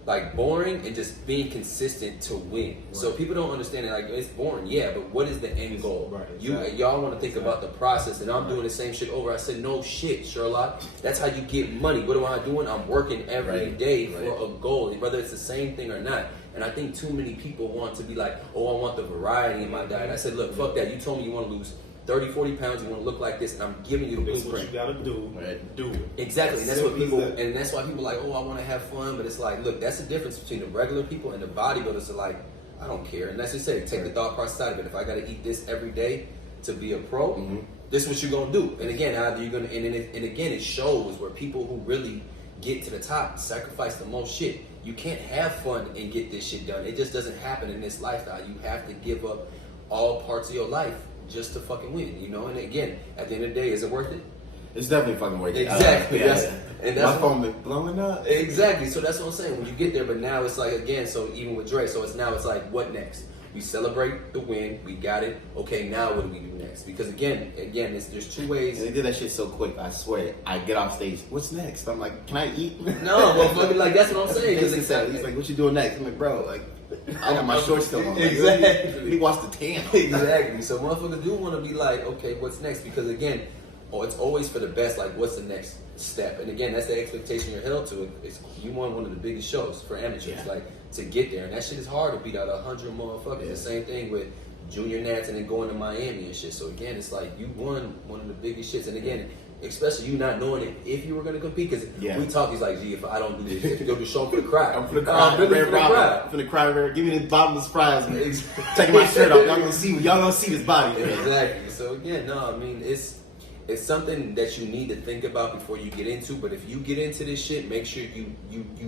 like boring and just being consistent to win. Right. So people don't understand it. Like, it's boring, yeah, but what is the end goal? Right, exactly. Y'all want to think about the process, and I'm doing the same shit over. I said, no shit, Sherlock. That's how you get money. What am I doing? I'm working every day for a goal, whether it's the same thing or not. And I think too many people want to be like, oh, I want the variety in my diet. I said, look, fuck that. You told me you want to lose 30, 40 pounds, you want to look like this, and I'm giving you the blueprint. What you gotta do, do it. Exactly, and that's what people, and that's why people are like, oh, I want to have fun, but it's like, look, that's the difference between the regular people and the bodybuilders are like, I don't care. And that's just it, take the thought process out of it. If I got to eat this every day to be a pro, this is what you're going to do. And again, either you're going to, and again, it shows where people who really get to the top sacrifice the most shit. You can't have fun and get this shit done. It just doesn't happen in this lifestyle. You have to give up all parts of your life just to fucking win, And again, at the end of the day, is it worth it? It's definitely fucking worth it. Exactly. And that's my phone been blowing up. Exactly. So that's what I'm saying. When you get there, but now it's like, again, so even with Dre, so it's like, what next? We celebrate the win. We got it. Okay, now what do we do next? Because again, there's 2 ways. And they did that shit so quick. I swear. I get off stage. What's next? I'm like, can I eat? No, well, fucking like that's what I'm saying. He's like, what you doing next? I'm like, bro, like, I got my shorts still on. Exactly. He wants the tan. Exactly. So motherfuckers do want to be like, okay, what's next? Because again, it's always for the best. Like, what's the next step? And again, that's the expectation you're held to. You want one of the biggest shows for amateurs, like to get there, and that shit is hard to beat out 100 motherfuckers. Yeah. The same thing with Junior Nats and then going to Miami and shit. So again, it's like you won one of the biggest shits, and again, especially you not knowing if you were going to compete, because we talk, he's like, gee, if I don't do this, you go to show for the crowd. I'm for the crowd. I'm for the crowd. Give me the bottomless fries, man. Taking my shirt off. Y'all gonna see this body. Exactly. So again, no, I mean, it's something that you need to think about before you get into. But if you get into this shit, make sure you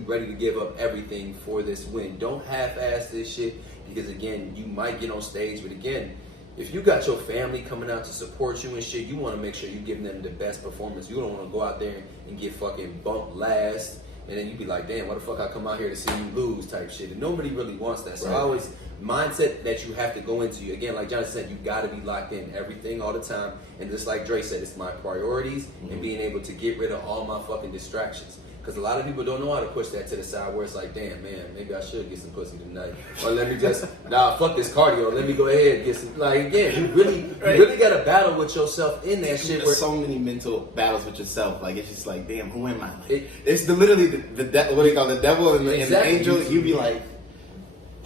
ready to give up everything for this win. Don't half-ass this shit, because again, you might get on stage, but again, if you got your family coming out to support you and shit, you want to make sure you give them the best performance. You don't want to go out there and get fucking bumped last, and then you be like, damn, why the fuck I come out here to see you lose type shit. And nobody really wants that. So I always, mindset that you have to go into, again, like Johnathan said, you got to be locked in everything all the time. And just like Dre said, it's my priorities and being able to get rid of all my fucking distractions. Because a lot of people don't know how to push that to the side, where it's like, damn, man, maybe I should get some pussy tonight. Or let me just, fuck this cardio. Let me go ahead and get some, like, again, you really got to battle with yourself in that shit. There's so many mental battles with yourself. Like, it's just like, damn, who am I? Like, it's literally the what do you call the devil and the angel. You be like,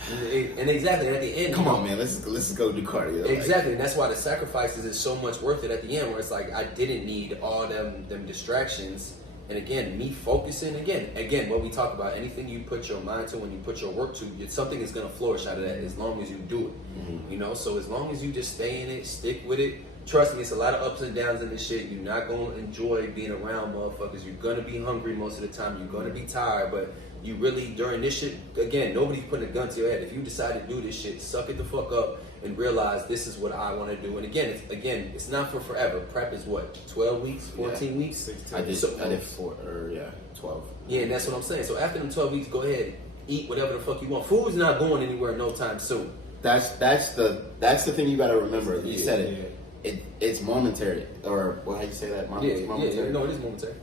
and exactly at the end, come on, man, let's go do cardio. Exactly, and that's why the sacrifices is so much worth it at the end, where it's like I didn't need all them distractions. And again, me focusing, again, what we talk about, anything you put your mind to, when you put your work to, something is going to flourish out of that as long as you do it. So as long as you just stay in it, stick with it, trust me, it's a lot of ups and downs in this shit. You're not gonna enjoy being around motherfuckers. You're gonna be hungry most of the time. You're gonna be tired, but you really, during this shit, again, nobody's putting a gun to your head. If you decide to do this shit, suck it the fuck up and realize this is what I want to do. And again, it's not for forever. Prep is what, 12 weeks, 14 weeks? 16. I did 12. Yeah, and that's what I'm saying. So after them 12 weeks, go ahead, eat whatever the fuck you want. Food's not going anywhere no time soon. That's the thing you gotta remember. You said it. It's momentary, or how you say that? Momentary. Yeah, no, it is momentary.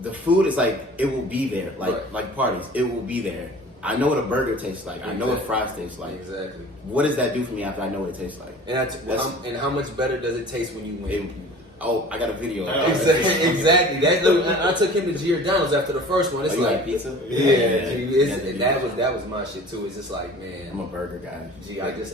The food is like, it will be there, like parties. It will be there. I know what a burger tastes like. I know what fries taste like. Exactly. What does that do for me after I know what it tastes like? And how much better does it taste when you win? I got a video. Exactly. I took him to Giordano's after the first one. It's like pizza. That was my shit too. It's just like, man, I'm a burger guy.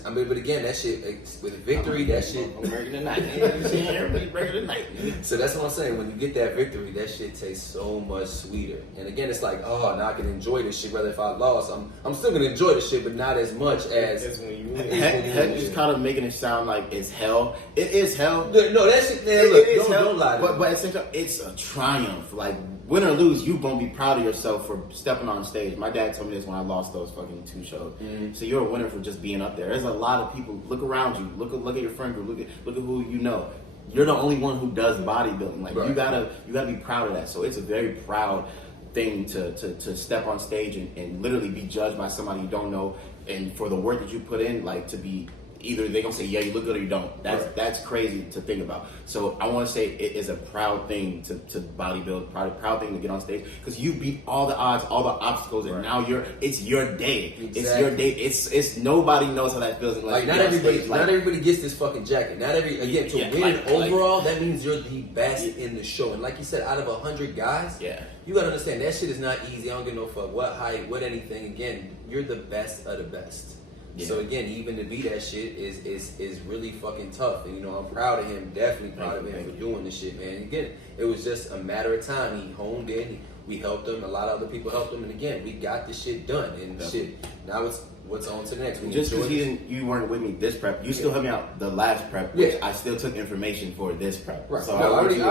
But again, that shit with victory, that shit. I'm burger tonight. Everybody burger tonight. So that's what I'm saying. When you get that victory, that shit tastes so much sweeter. And again, it's like, oh, now I can enjoy this shit. Whether if I lost, I'm still gonna enjoy the shit, but not as much as when you win. Heck is kind of making it sound like it's hell. It is hell. No, that shit, man. Look, don't lie to me. But at the same time, it's a triumph. Like, win or lose, you gonna be proud of yourself for stepping on stage. My dad told me this when I lost those fucking 2 shows. Mm-hmm. So you're a winner for just being up there. There's a lot of people. Look around you. Look at your friend group. Look at who you know. You're the only one who does bodybuilding. Like you gotta be proud of that. So it's a very proud thing to step on stage and literally be judged by somebody you don't know, and for the work that you put in, like to be. Either they're gonna say, yeah, you look good or you don't. That's crazy to think about. So I want to say it is a proud thing to bodybuild, proud thing to get on stage, because you beat all the odds, all the obstacles, and now it's your day. Exactly. It's your day. It's nobody knows how that feels. Like not everybody gets this fucking jacket. Not every to win overall, that means you're the best in the show. And like you said, out of 100 guys, you gotta understand that shit is not easy. I don't give no fuck what height, what anything. Again, you're the best of the best. Yeah. So again, even to be that shit is really fucking tough. And I'm proud of him, definitely proud of him for doing this shit, man. Again, it was just a matter of time. He honed in, we helped him, a lot of other people helped him, and again, we got this shit done. And shit, now it's what's on to the next. Just because you weren't with me this prep, you still helped me out the last prep, which I still took information for this prep. Right. So I already knew.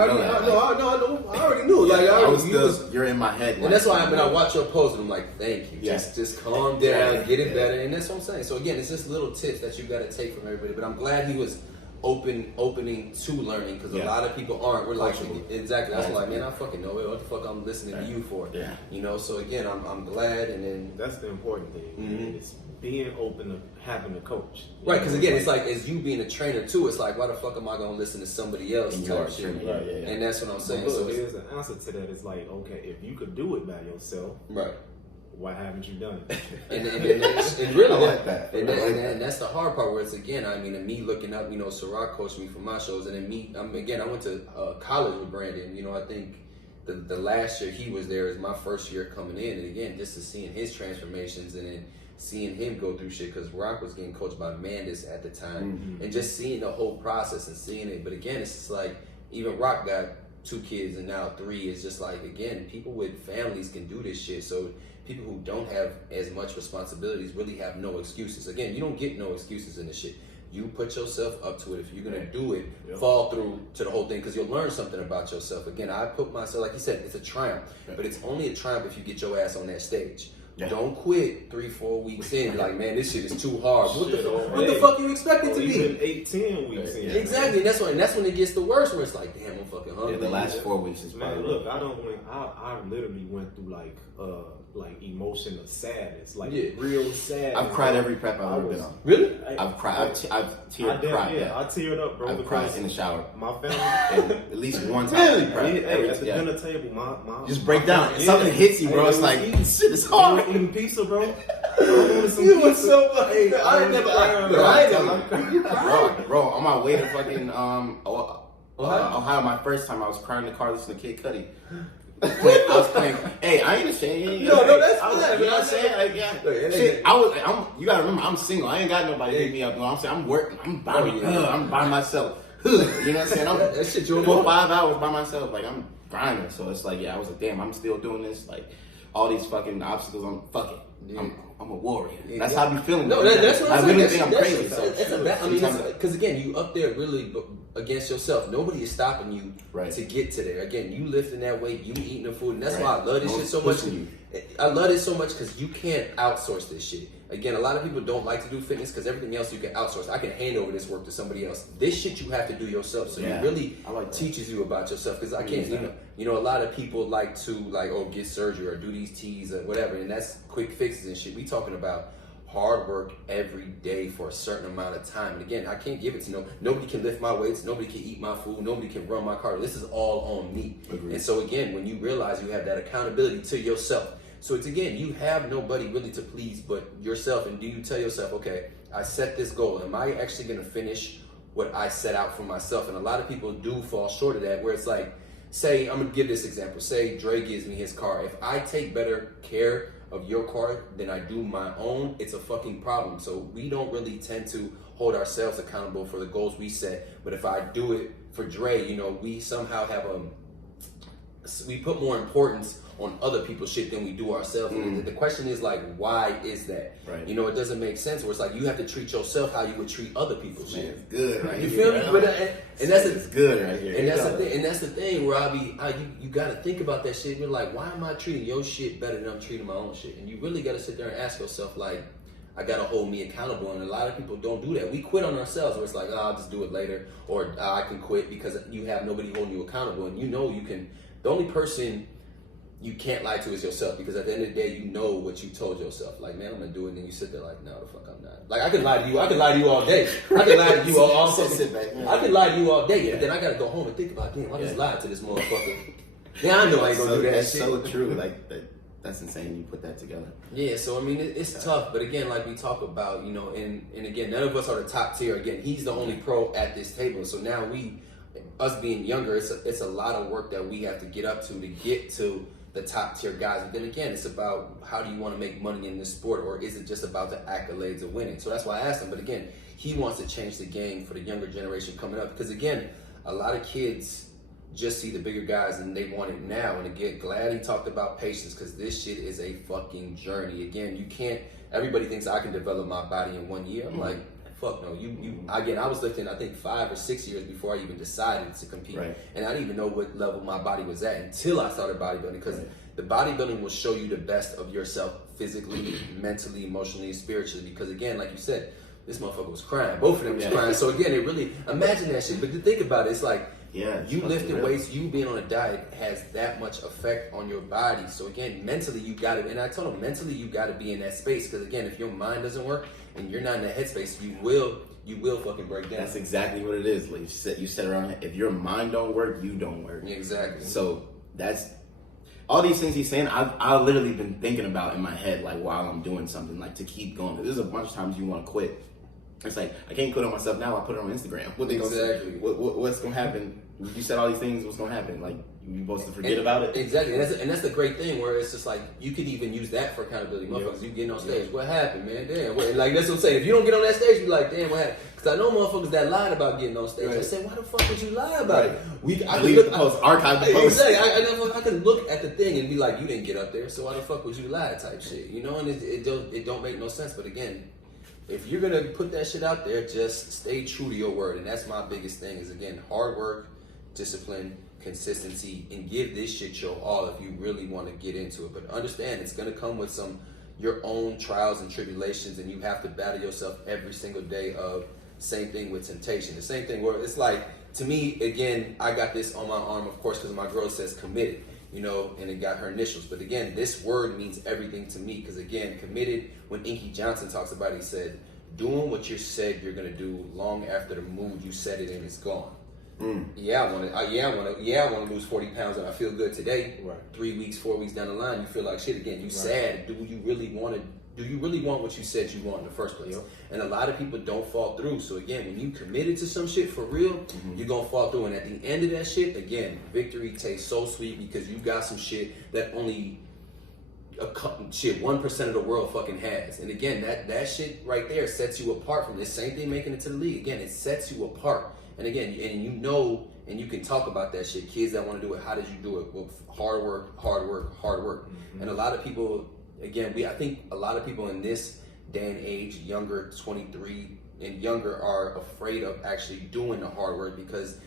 Like you're in my head. And that's why I watch your post and I'm like, thank you. Just calm down, get it better. And that's what I'm saying. So again, it's just little tips that you gotta take from everybody. But I'm glad he was opening to learning, because a lot of people aren't. We're like, exactly. That's like, man, I fucking know it. What the fuck I'm listening to you for? Yeah. So again, I'm glad. And then that's the important thing. Mm-hmm. It's being open to having a coach. Right, because again, it's like, as you being a trainer too, it's like, why the fuck am I going to listen to somebody else type shit? Right. And that's what I'm saying. So there's an answer to that. It's like, okay, if you could do it by yourself, right, why haven't you done it? and really, I like that. And that's the hard part, where it's, again, I mean, and me looking up, Ciroc coached me for my shows, and then me, again, I went to college with Brandon. I think the last year he was there is my first year coming in, and again, just to seeing his transformations, and then seeing him go through shit, because Rock was getting coached by Mandis at the time, and just seeing the whole process and seeing it. But again, it's just like, even Rock got 2 kids and now 3. It's just like, again, people with families can do this shit. So people who don't have as much responsibilities really have no excuses. Again, you don't get no excuses in this shit. You put yourself up to it. If you're gonna do it, fall through to the whole thing, because you'll learn something about yourself. Again, I put myself, like you said, it's a triumph, but it's only a triumph if you get your ass on that stage. Yeah. Don't quit 3-4 weeks in. Like, man, this shit is too hard. What the fuck you expect it to be? Even 8-10 weeks in. Exactly. And that's when it gets the worst, where it's like, damn, I'm fucking hungry. Yeah, the last 4 weeks is probably. Man, look, I literally went through like emotion of sadness, like real sad. I've cried every prep I've ever been on. Really? I've cried. I've cried. Yeah, I teared up, bro. I've cried in the shower. My family, at least one time. Really? At the dinner table, my just break down. Something hits you, bro. It's like, shit, it's hard. Eating pizza, bro. You were so much. I never. Bro, on my way to fucking Ohio, my first time, I was crying in the car listening to Kid Cudi. I was playing. Hey, I understand. No, that's fine. You know what I'm saying? Like, shit, you gotta remember, I'm single. I ain't got nobody to hit me up. You know what I'm saying? I'm working. I'm by myself. You know what I'm saying? I'm that shit. 4 or 5 hours by myself. Like, I'm grinding. So it's like, I was like, damn, I'm still doing this. Like, all these fucking obstacles. Fuck it. I'm a warrior. That's how I be feeling. No, that's what I'm saying. I really think I'm crazy. Because again, you up there really against yourself. Nobody is stopping you to get to there. Again, you lifting that weight, you eating the food, and that's why I love this shit so much. I love it so much because you can't outsource this shit. Again, a lot of people don't like to do fitness because everything else you can outsource. I can hand over this work to somebody else. This shit you have to do yourself. So it really teaches you about yourself. Because I can't, you know, a lot of people like to get surgery or do these teas or whatever, and that's quick fixes and shit. We talking about hard work every day for a certain amount of time. And again, I can't give it to nobody can lift my weights, nobody can eat my food, nobody can run my car. This is all on me. And so again, when you realize you have that accountability to yourself, so it's again, you have nobody really to please but yourself. And do you tell yourself, okay, I set this goal. Am I actually going to finish what I set out for myself? And a lot of people do fall short of that, where it's like, say, I'm going to give this example. Say Dre gives me his car. If I take better care of your car than I do my own, it's a fucking problem. So we don't really tend to hold ourselves accountable for the goals we set. But if I do it for Dre, you know, we somehow have we put more importance on other people's shit than we do ourselves. And the question is like, why is that? Right. You know, it doesn't make sense. Where it's like you have to treat yourself how you would treat other people's shit. It's good, right? You feel me? But and that's it's good right here. And that's the thing. And that's the thing where you got to think about that shit. You're like, why am I treating your shit better than I'm treating my own shit? And you really got to sit there and ask yourself, like, I got to hold me accountable. And a lot of people don't do that. We quit on ourselves where it's like, I'll just do it later, or I can quit because you have nobody holding you accountable. And you know you can. The only person you can't lie to is yourself, because at the end of the day, you know what you told yourself. Like, man, I'm gonna do it, and then you sit there like, no, the fuck I'm not. Like, I can lie to you. I can lie to you all day. I can lie to you all sit back, man. I can lie to you all day, and then I gotta go home and think about, damn, I just lied to this motherfucker. Yeah, I know I ain't gonna do that that's shit. So true. Like that's insane. You put that together. Yeah, so I mean, it's tough, but again, like we talk about, you know, and again, none of us are the top tier. Again, he's the only pro at this table, so now us being younger, it's a lot of work that we have to get up to get to the top tier guys. But then again, it's about how do you want to make money in this sport, or is it just about the accolades of winning? So that's why I asked him. But again, he wants to change the game for the younger generation coming up, because again, a lot of kids just see the bigger guys and they want it now. And again, glad he talked about patience, because this shit is a fucking journey. Again, you can't. Everybody thinks I can develop my body in 1 year. I'm like, fuck no. Again, I was lifting, I think 5 or 6 years before I even decided to compete. Right. And I didn't even know what level my body was at until I started bodybuilding, because the bodybuilding will show you the best of yourself physically, mentally, emotionally, spiritually. Because again, like you said, this motherfucker was crying. Both of them was crying. So again, it really, imagine that shit. But to think about it, it's like, you lifting weights, you being on a diet has that much effect on your body. So again, mentally you got to, and I told him, mentally you got to be in that space, because again, if your mind doesn't work and you're not in that headspace, you will fucking break down. That's exactly what it is. Like you said around, if your mind don't work, you don't work. Exactly. So that's all these things he's saying. I've literally been thinking about in my head, like while I'm doing something, like to keep going. There's a bunch of times you want to quit. It's like, I can't quit on myself now. I put it on Instagram. What they exactly. What's gonna happen? You said all these things. What's gonna happen? Like, you supposed to forget about it? Exactly. And that's the great thing, where it's just like you could even use that for accountability. Motherfuckers, you getting on stage. What happened, man? Damn. Like, that's what I'm saying. If you don't get on that stage, you be like, damn, what happened? Because I know motherfuckers that lied about getting on stage. I say, why the fuck would you lie about it? I leave the post, archive the post. Exactly. I can look at the thing and be like, you didn't get up there, so why the fuck would you lie? Type shit. You know, and it don't make no sense. But again, if you're gonna put that shit out there, just stay true to your word. And that's my biggest thing is, again, hard work, discipline, consistency, and give this shit your all if you really want to get into it. But understand, it's gonna come with your own trials and tribulations, and you have to battle yourself every single day. Same thing with temptation. The same thing where it's like, to me, again, I got this on my arm, of course, because my girl says committed, you know, and it got her initials. But again, this word means everything to me, because again, committed, when Inky Johnson talks about it, he said, doing what you said you're gonna do long after the mood you said it in is gone. Yeah, I want to lose 40 pounds and I feel good today. Right. 3 weeks, 4 weeks down the line, you feel like shit again. You sad. Do you really want what you said you want in the first place? Yep. And a lot of people don't fall through. So again, when you committed to some shit for real, you're gonna fall through. And at the end of that shit, again, victory tastes so sweet, because you got some shit that only 1% of the world fucking has. And again, that shit right there sets you apart from this. Same thing making it to the league. Again, it sets you apart. And again, and you know, and you can talk about that shit. Kids that want to do it, how did you do it? Well, hard work. And a lot of people again, I think a lot of people in this day and age, younger, 23 and younger, are afraid of actually doing the hard work because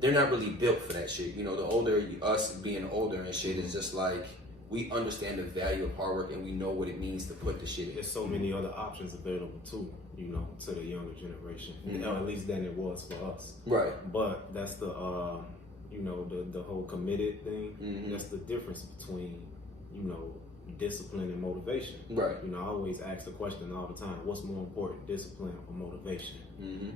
they're not really built for that shit. You know, the older, us being older and shit is just like, we understand the value of hard work and we know what it means to put the shit in. There's so many other options available too, you know, to the younger generation. You know, at least than it was for us. Right. But that's the, you know, the whole committed thing. That's the difference between, you know, discipline and motivation. Right. You know, I always ask the question all the time, what's more important, discipline or motivation?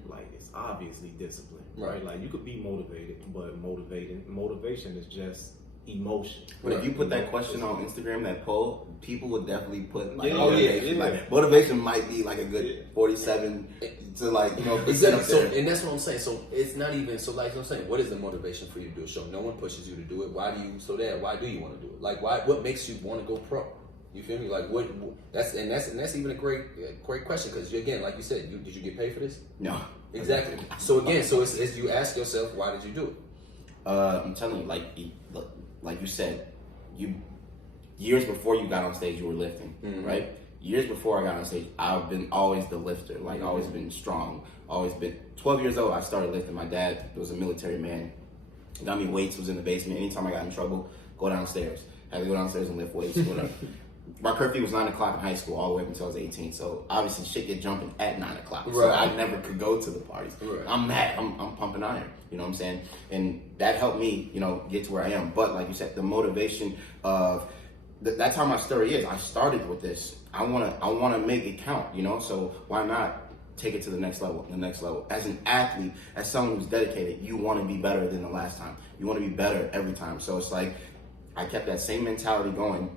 Like, it's obviously discipline, right? Like, you could be motivated, but motivation is just emotion. But if you put that question on Instagram, that poll, people would definitely put like, motivation. Like, motivation might be like a good 47 to like, you know, exactly. So, and that's what I'm saying. So it's not even, so like I'm saying, what is the motivation for you to do a show? No one pushes you to do it. Why do you want to do it? Like, what makes you want to go pro? You feel me? Like, that's even a great question, because again, like you said, did you get paid for this? No. Exactly. So again, so it's you ask yourself, why did you do it? I'm telling you, like you said, years before you got on stage, you were lifting, right? Years before I got on stage, I've been always the lifter, like always been strong, always been. 12 years old, I started lifting. My dad was a military man, got me weights, was in the basement. Anytime I got in trouble, go downstairs. Had to go downstairs and lift weights, whatever. My curfew was 9 o'clock in high school all the way up until I was 18. So obviously shit get jumping at 9 o'clock. Right. So I never could go to the parties. Right. I'm mad. I'm pumping iron. You know what I'm saying? And that helped me, you know, get to where I am. But like you said, the motivation of that's how my story is. I started with this. I wanna make it count, you know? So why not take it to the next level, As an athlete, as someone who's dedicated, you want to be better than the last time. You want to be better every time. So it's like I kept that same mentality going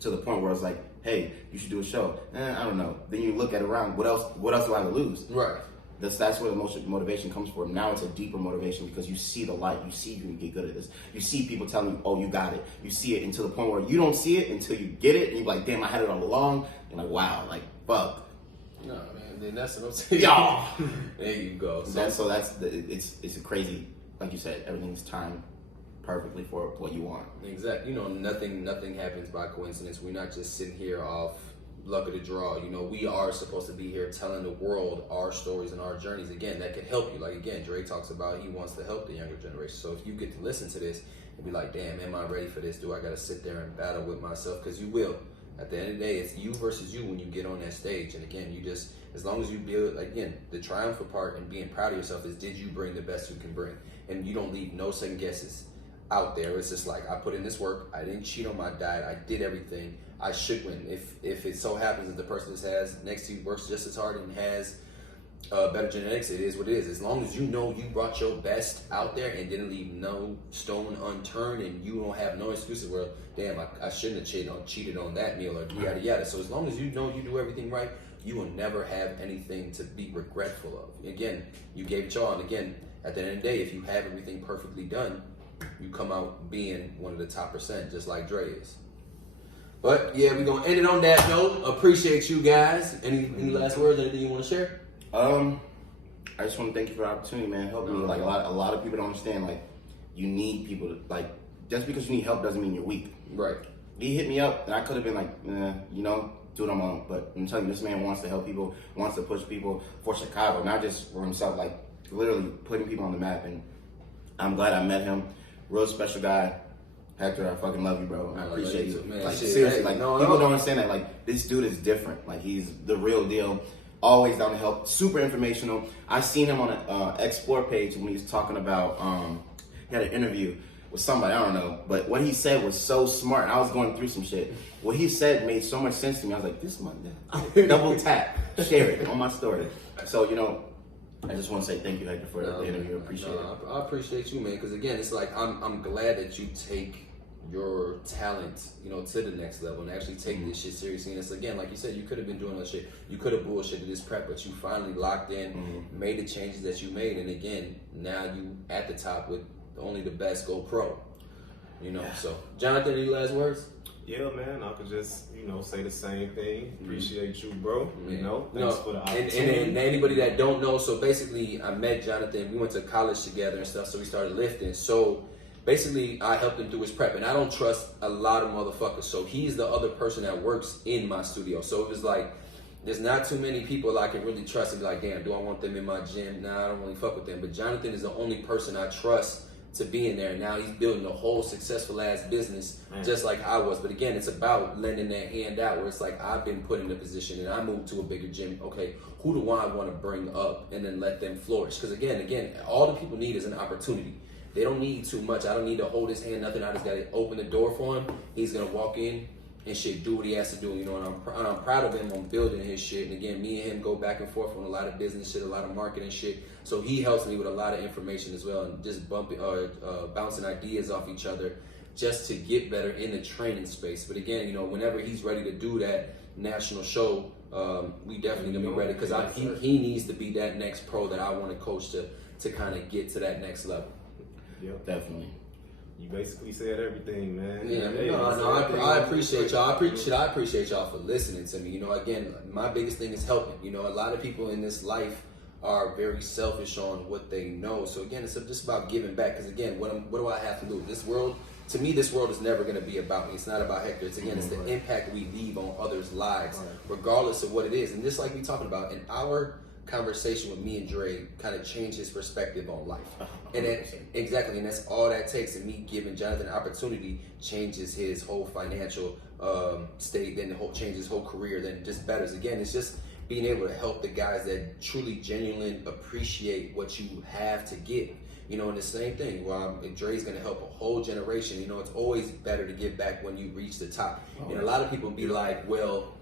to the point where I was like, hey, you should do a show. I don't know. Then you look at around, what else do I have to lose? Right. That's where the most motivation comes from. Now it's a deeper motivation because you see the light. You see you can get good at this. You see people telling you, oh, you got it. You see it until the point where you don't see it until you get it. And you're like, damn, I had it all along. And like, wow, like, fuck. No, man, then that's what I'm saying. Yo! There you go. It's a crazy, like you said, everything's timed perfectly for what you want. Exactly. You know, nothing happens by coincidence. We're not just sitting here off luck of the draw. You know, we are supposed to be here telling the world our stories and our journeys. Again, that could help you. Like, again, Dre talks about he wants to help the younger generation. So if you get to listen to this and be like, damn, am I ready for this? Do I got to sit there and battle with myself? Because you will. At the end of the day, it's you versus you when you get on that stage. And again, you just, as long as you build, again, the triumphant part and being proud of yourself is, did you bring the best you can bring? And you don't leave no second guesses out there. It's just like, I put in this work, I didn't cheat on my diet, I did everything, I should win. If it so happens that the person that has next to you works just as hard and has better genetics, it is what it is. As long as you know you brought your best out there and didn't leave no stone unturned, and you don't have no excuses where, damn, I shouldn't have cheated on that meal, or yada yada. So as long as you know you do everything right, you will never have anything to be regretful of. Again, you gave it your all, and again, at the end of the day, if you have everything perfectly done, you come out being one of the top %, just like Dre is. But yeah, we're gonna end it on that note. Appreciate you guys. Any last words? Anything you want to share? I just want to thank you for the opportunity, man. Helping me. Like a lot of people don't understand. Like, you need people to, like, just because you need help doesn't mean you're weak. Right. He hit me up, and I could have been like, you know, do it on my own. But I'm telling you, this man wants to help people, wants to push people for Chicago, not just for himself. Like, literally putting people on the map. And I'm glad I met him. Real special guy. Hector, I fucking love you, bro. I appreciate you. Man, like, seriously, like, people don't understand that. Like, this dude is different. Like, he's the real deal. Always down to help. Super informational. I seen him on an Explore page when he was talking about, he had an interview with somebody, I don't know. But what he said was so smart. I was going through some shit. What he said made so much sense to me. I was like, this one, double tap, share it on my story. So, you know, I just want to say thank you, Hector, for the interview. Appreciate it. I appreciate you, man, because again, it's like I'm glad that you take your talent, you know, to the next level and actually take this shit seriously. And it's, again, like you said, you could have been doing that shit. You could have bullshitted this prep, but you finally locked in, made the changes that you made, and again, now you at the top with only the best go pro. You know, so Johnathan, any last words? Yeah, man, I could just, you know, say the same thing. Appreciate you, bro. You know, thanks for the opportunity. And anybody that don't know, so basically I met Johnathan, we went to college together and stuff, so we started lifting. So basically I helped him through his prep, and I don't trust a lot of motherfuckers. So he's the other person that works in my studio. So it was like, there's not too many people I can really trust and be like, damn, do I want them in my gym? Nah, I don't really fuck with them. But Johnathan is the only person I trust to be in there. Now he's building a whole successful ass business just like I was. But again, it's about lending that hand out where it's like I've been put in a position and I moved to a bigger gym. Okay, who do I want to bring up and then let them flourish? Because again, all the people need is an opportunity. They don't need too much. I don't need to hold his hand, nothing. I just got to open the door for him. He's going to walk in and shit, do what he has to do, you know, and I'm proud of him on building his shit. And again, me and him go back and forth on a lot of business shit, a lot of marketing shit. So he helps me with a lot of information as well, and just bouncing ideas off each other just to get better in the training space. But again, you know, whenever he's ready to do that national show, we definitely gonna be ready, because he needs to be that next pro that I want to coach to kind of get to that next level. Yep, definitely. You basically said everything, man. Yeah, I appreciate y'all. I appreciate y'all for listening to me. You know, again, my biggest thing is helping. You know, a lot of people in this life are very selfish on what they know. So again, it's just about giving back. Because again, what do I have to do? This world, to me, this world is never going to be about me. It's not about Hector. It's again, it's the impact we leave on others' lives, regardless of what it is. And just like we talking about, in our conversation with me and Dre kind of changed his perspective on life. And exactly, and that's all that takes. And me giving Johnathan an opportunity changes his whole financial state, then changes his whole career, then just betters. Again, it's just being able to help the guys that truly, genuinely appreciate what you have to give. You know, and the same thing, Dre's gonna help a whole generation. You know, it's always better to give back when you reach the top. And a lot of people be like, well,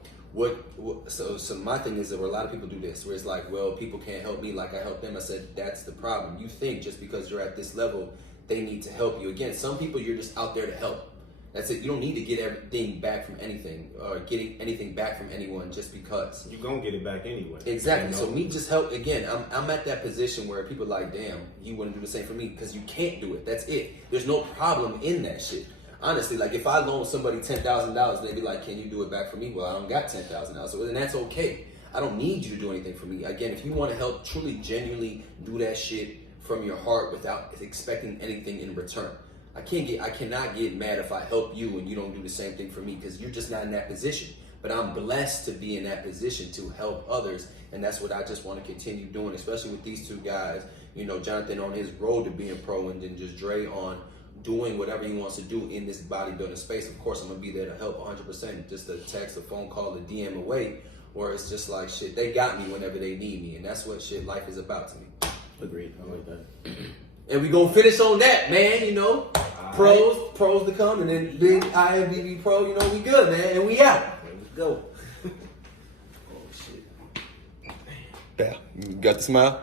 so my thing is that where a lot of people do this, where it's like, well, people can't help me like I help them. I said, that's the problem. You think just because you're at this level, they need to help you. Again, some people you're just out there to help. That's it. You don't need to get everything back from anything or getting anything back from anyone just because. You're going to get it back anyway. Exactly. So me just help. Again, I'm at that position where people are like, damn, you wouldn't do the same for me, because you can't do it. That's it. There's no problem in that shit. Honestly, like if I loan somebody $10,000, they'd be like, can you do it back for me? Well, I don't got $10,000. So then that's okay. I don't need you to do anything for me. Again, if you want to help, truly, genuinely do that shit from your heart without expecting anything in return. I cannot get mad if I help you and you don't do the same thing for me, because you're just not in that position. But I'm blessed to be in that position to help others, and that's what I just want to continue doing, especially with these two guys. You know, Johnathan on his road to being pro, and then just Dre on doing whatever he wants to do in this bodybuilding space. Of course, I'm gonna be there to help 100%. Just a text, a phone call, a DM away, where it's just like, shit, they got me whenever they need me, and that's what shit life is about to me. Agreed. I like that. And we gonna finish on that, man. You know, pros to come, and then big IFBB pro. You know, we good, man, and we out. There we go. Oh shit. Yeah, you got the smile.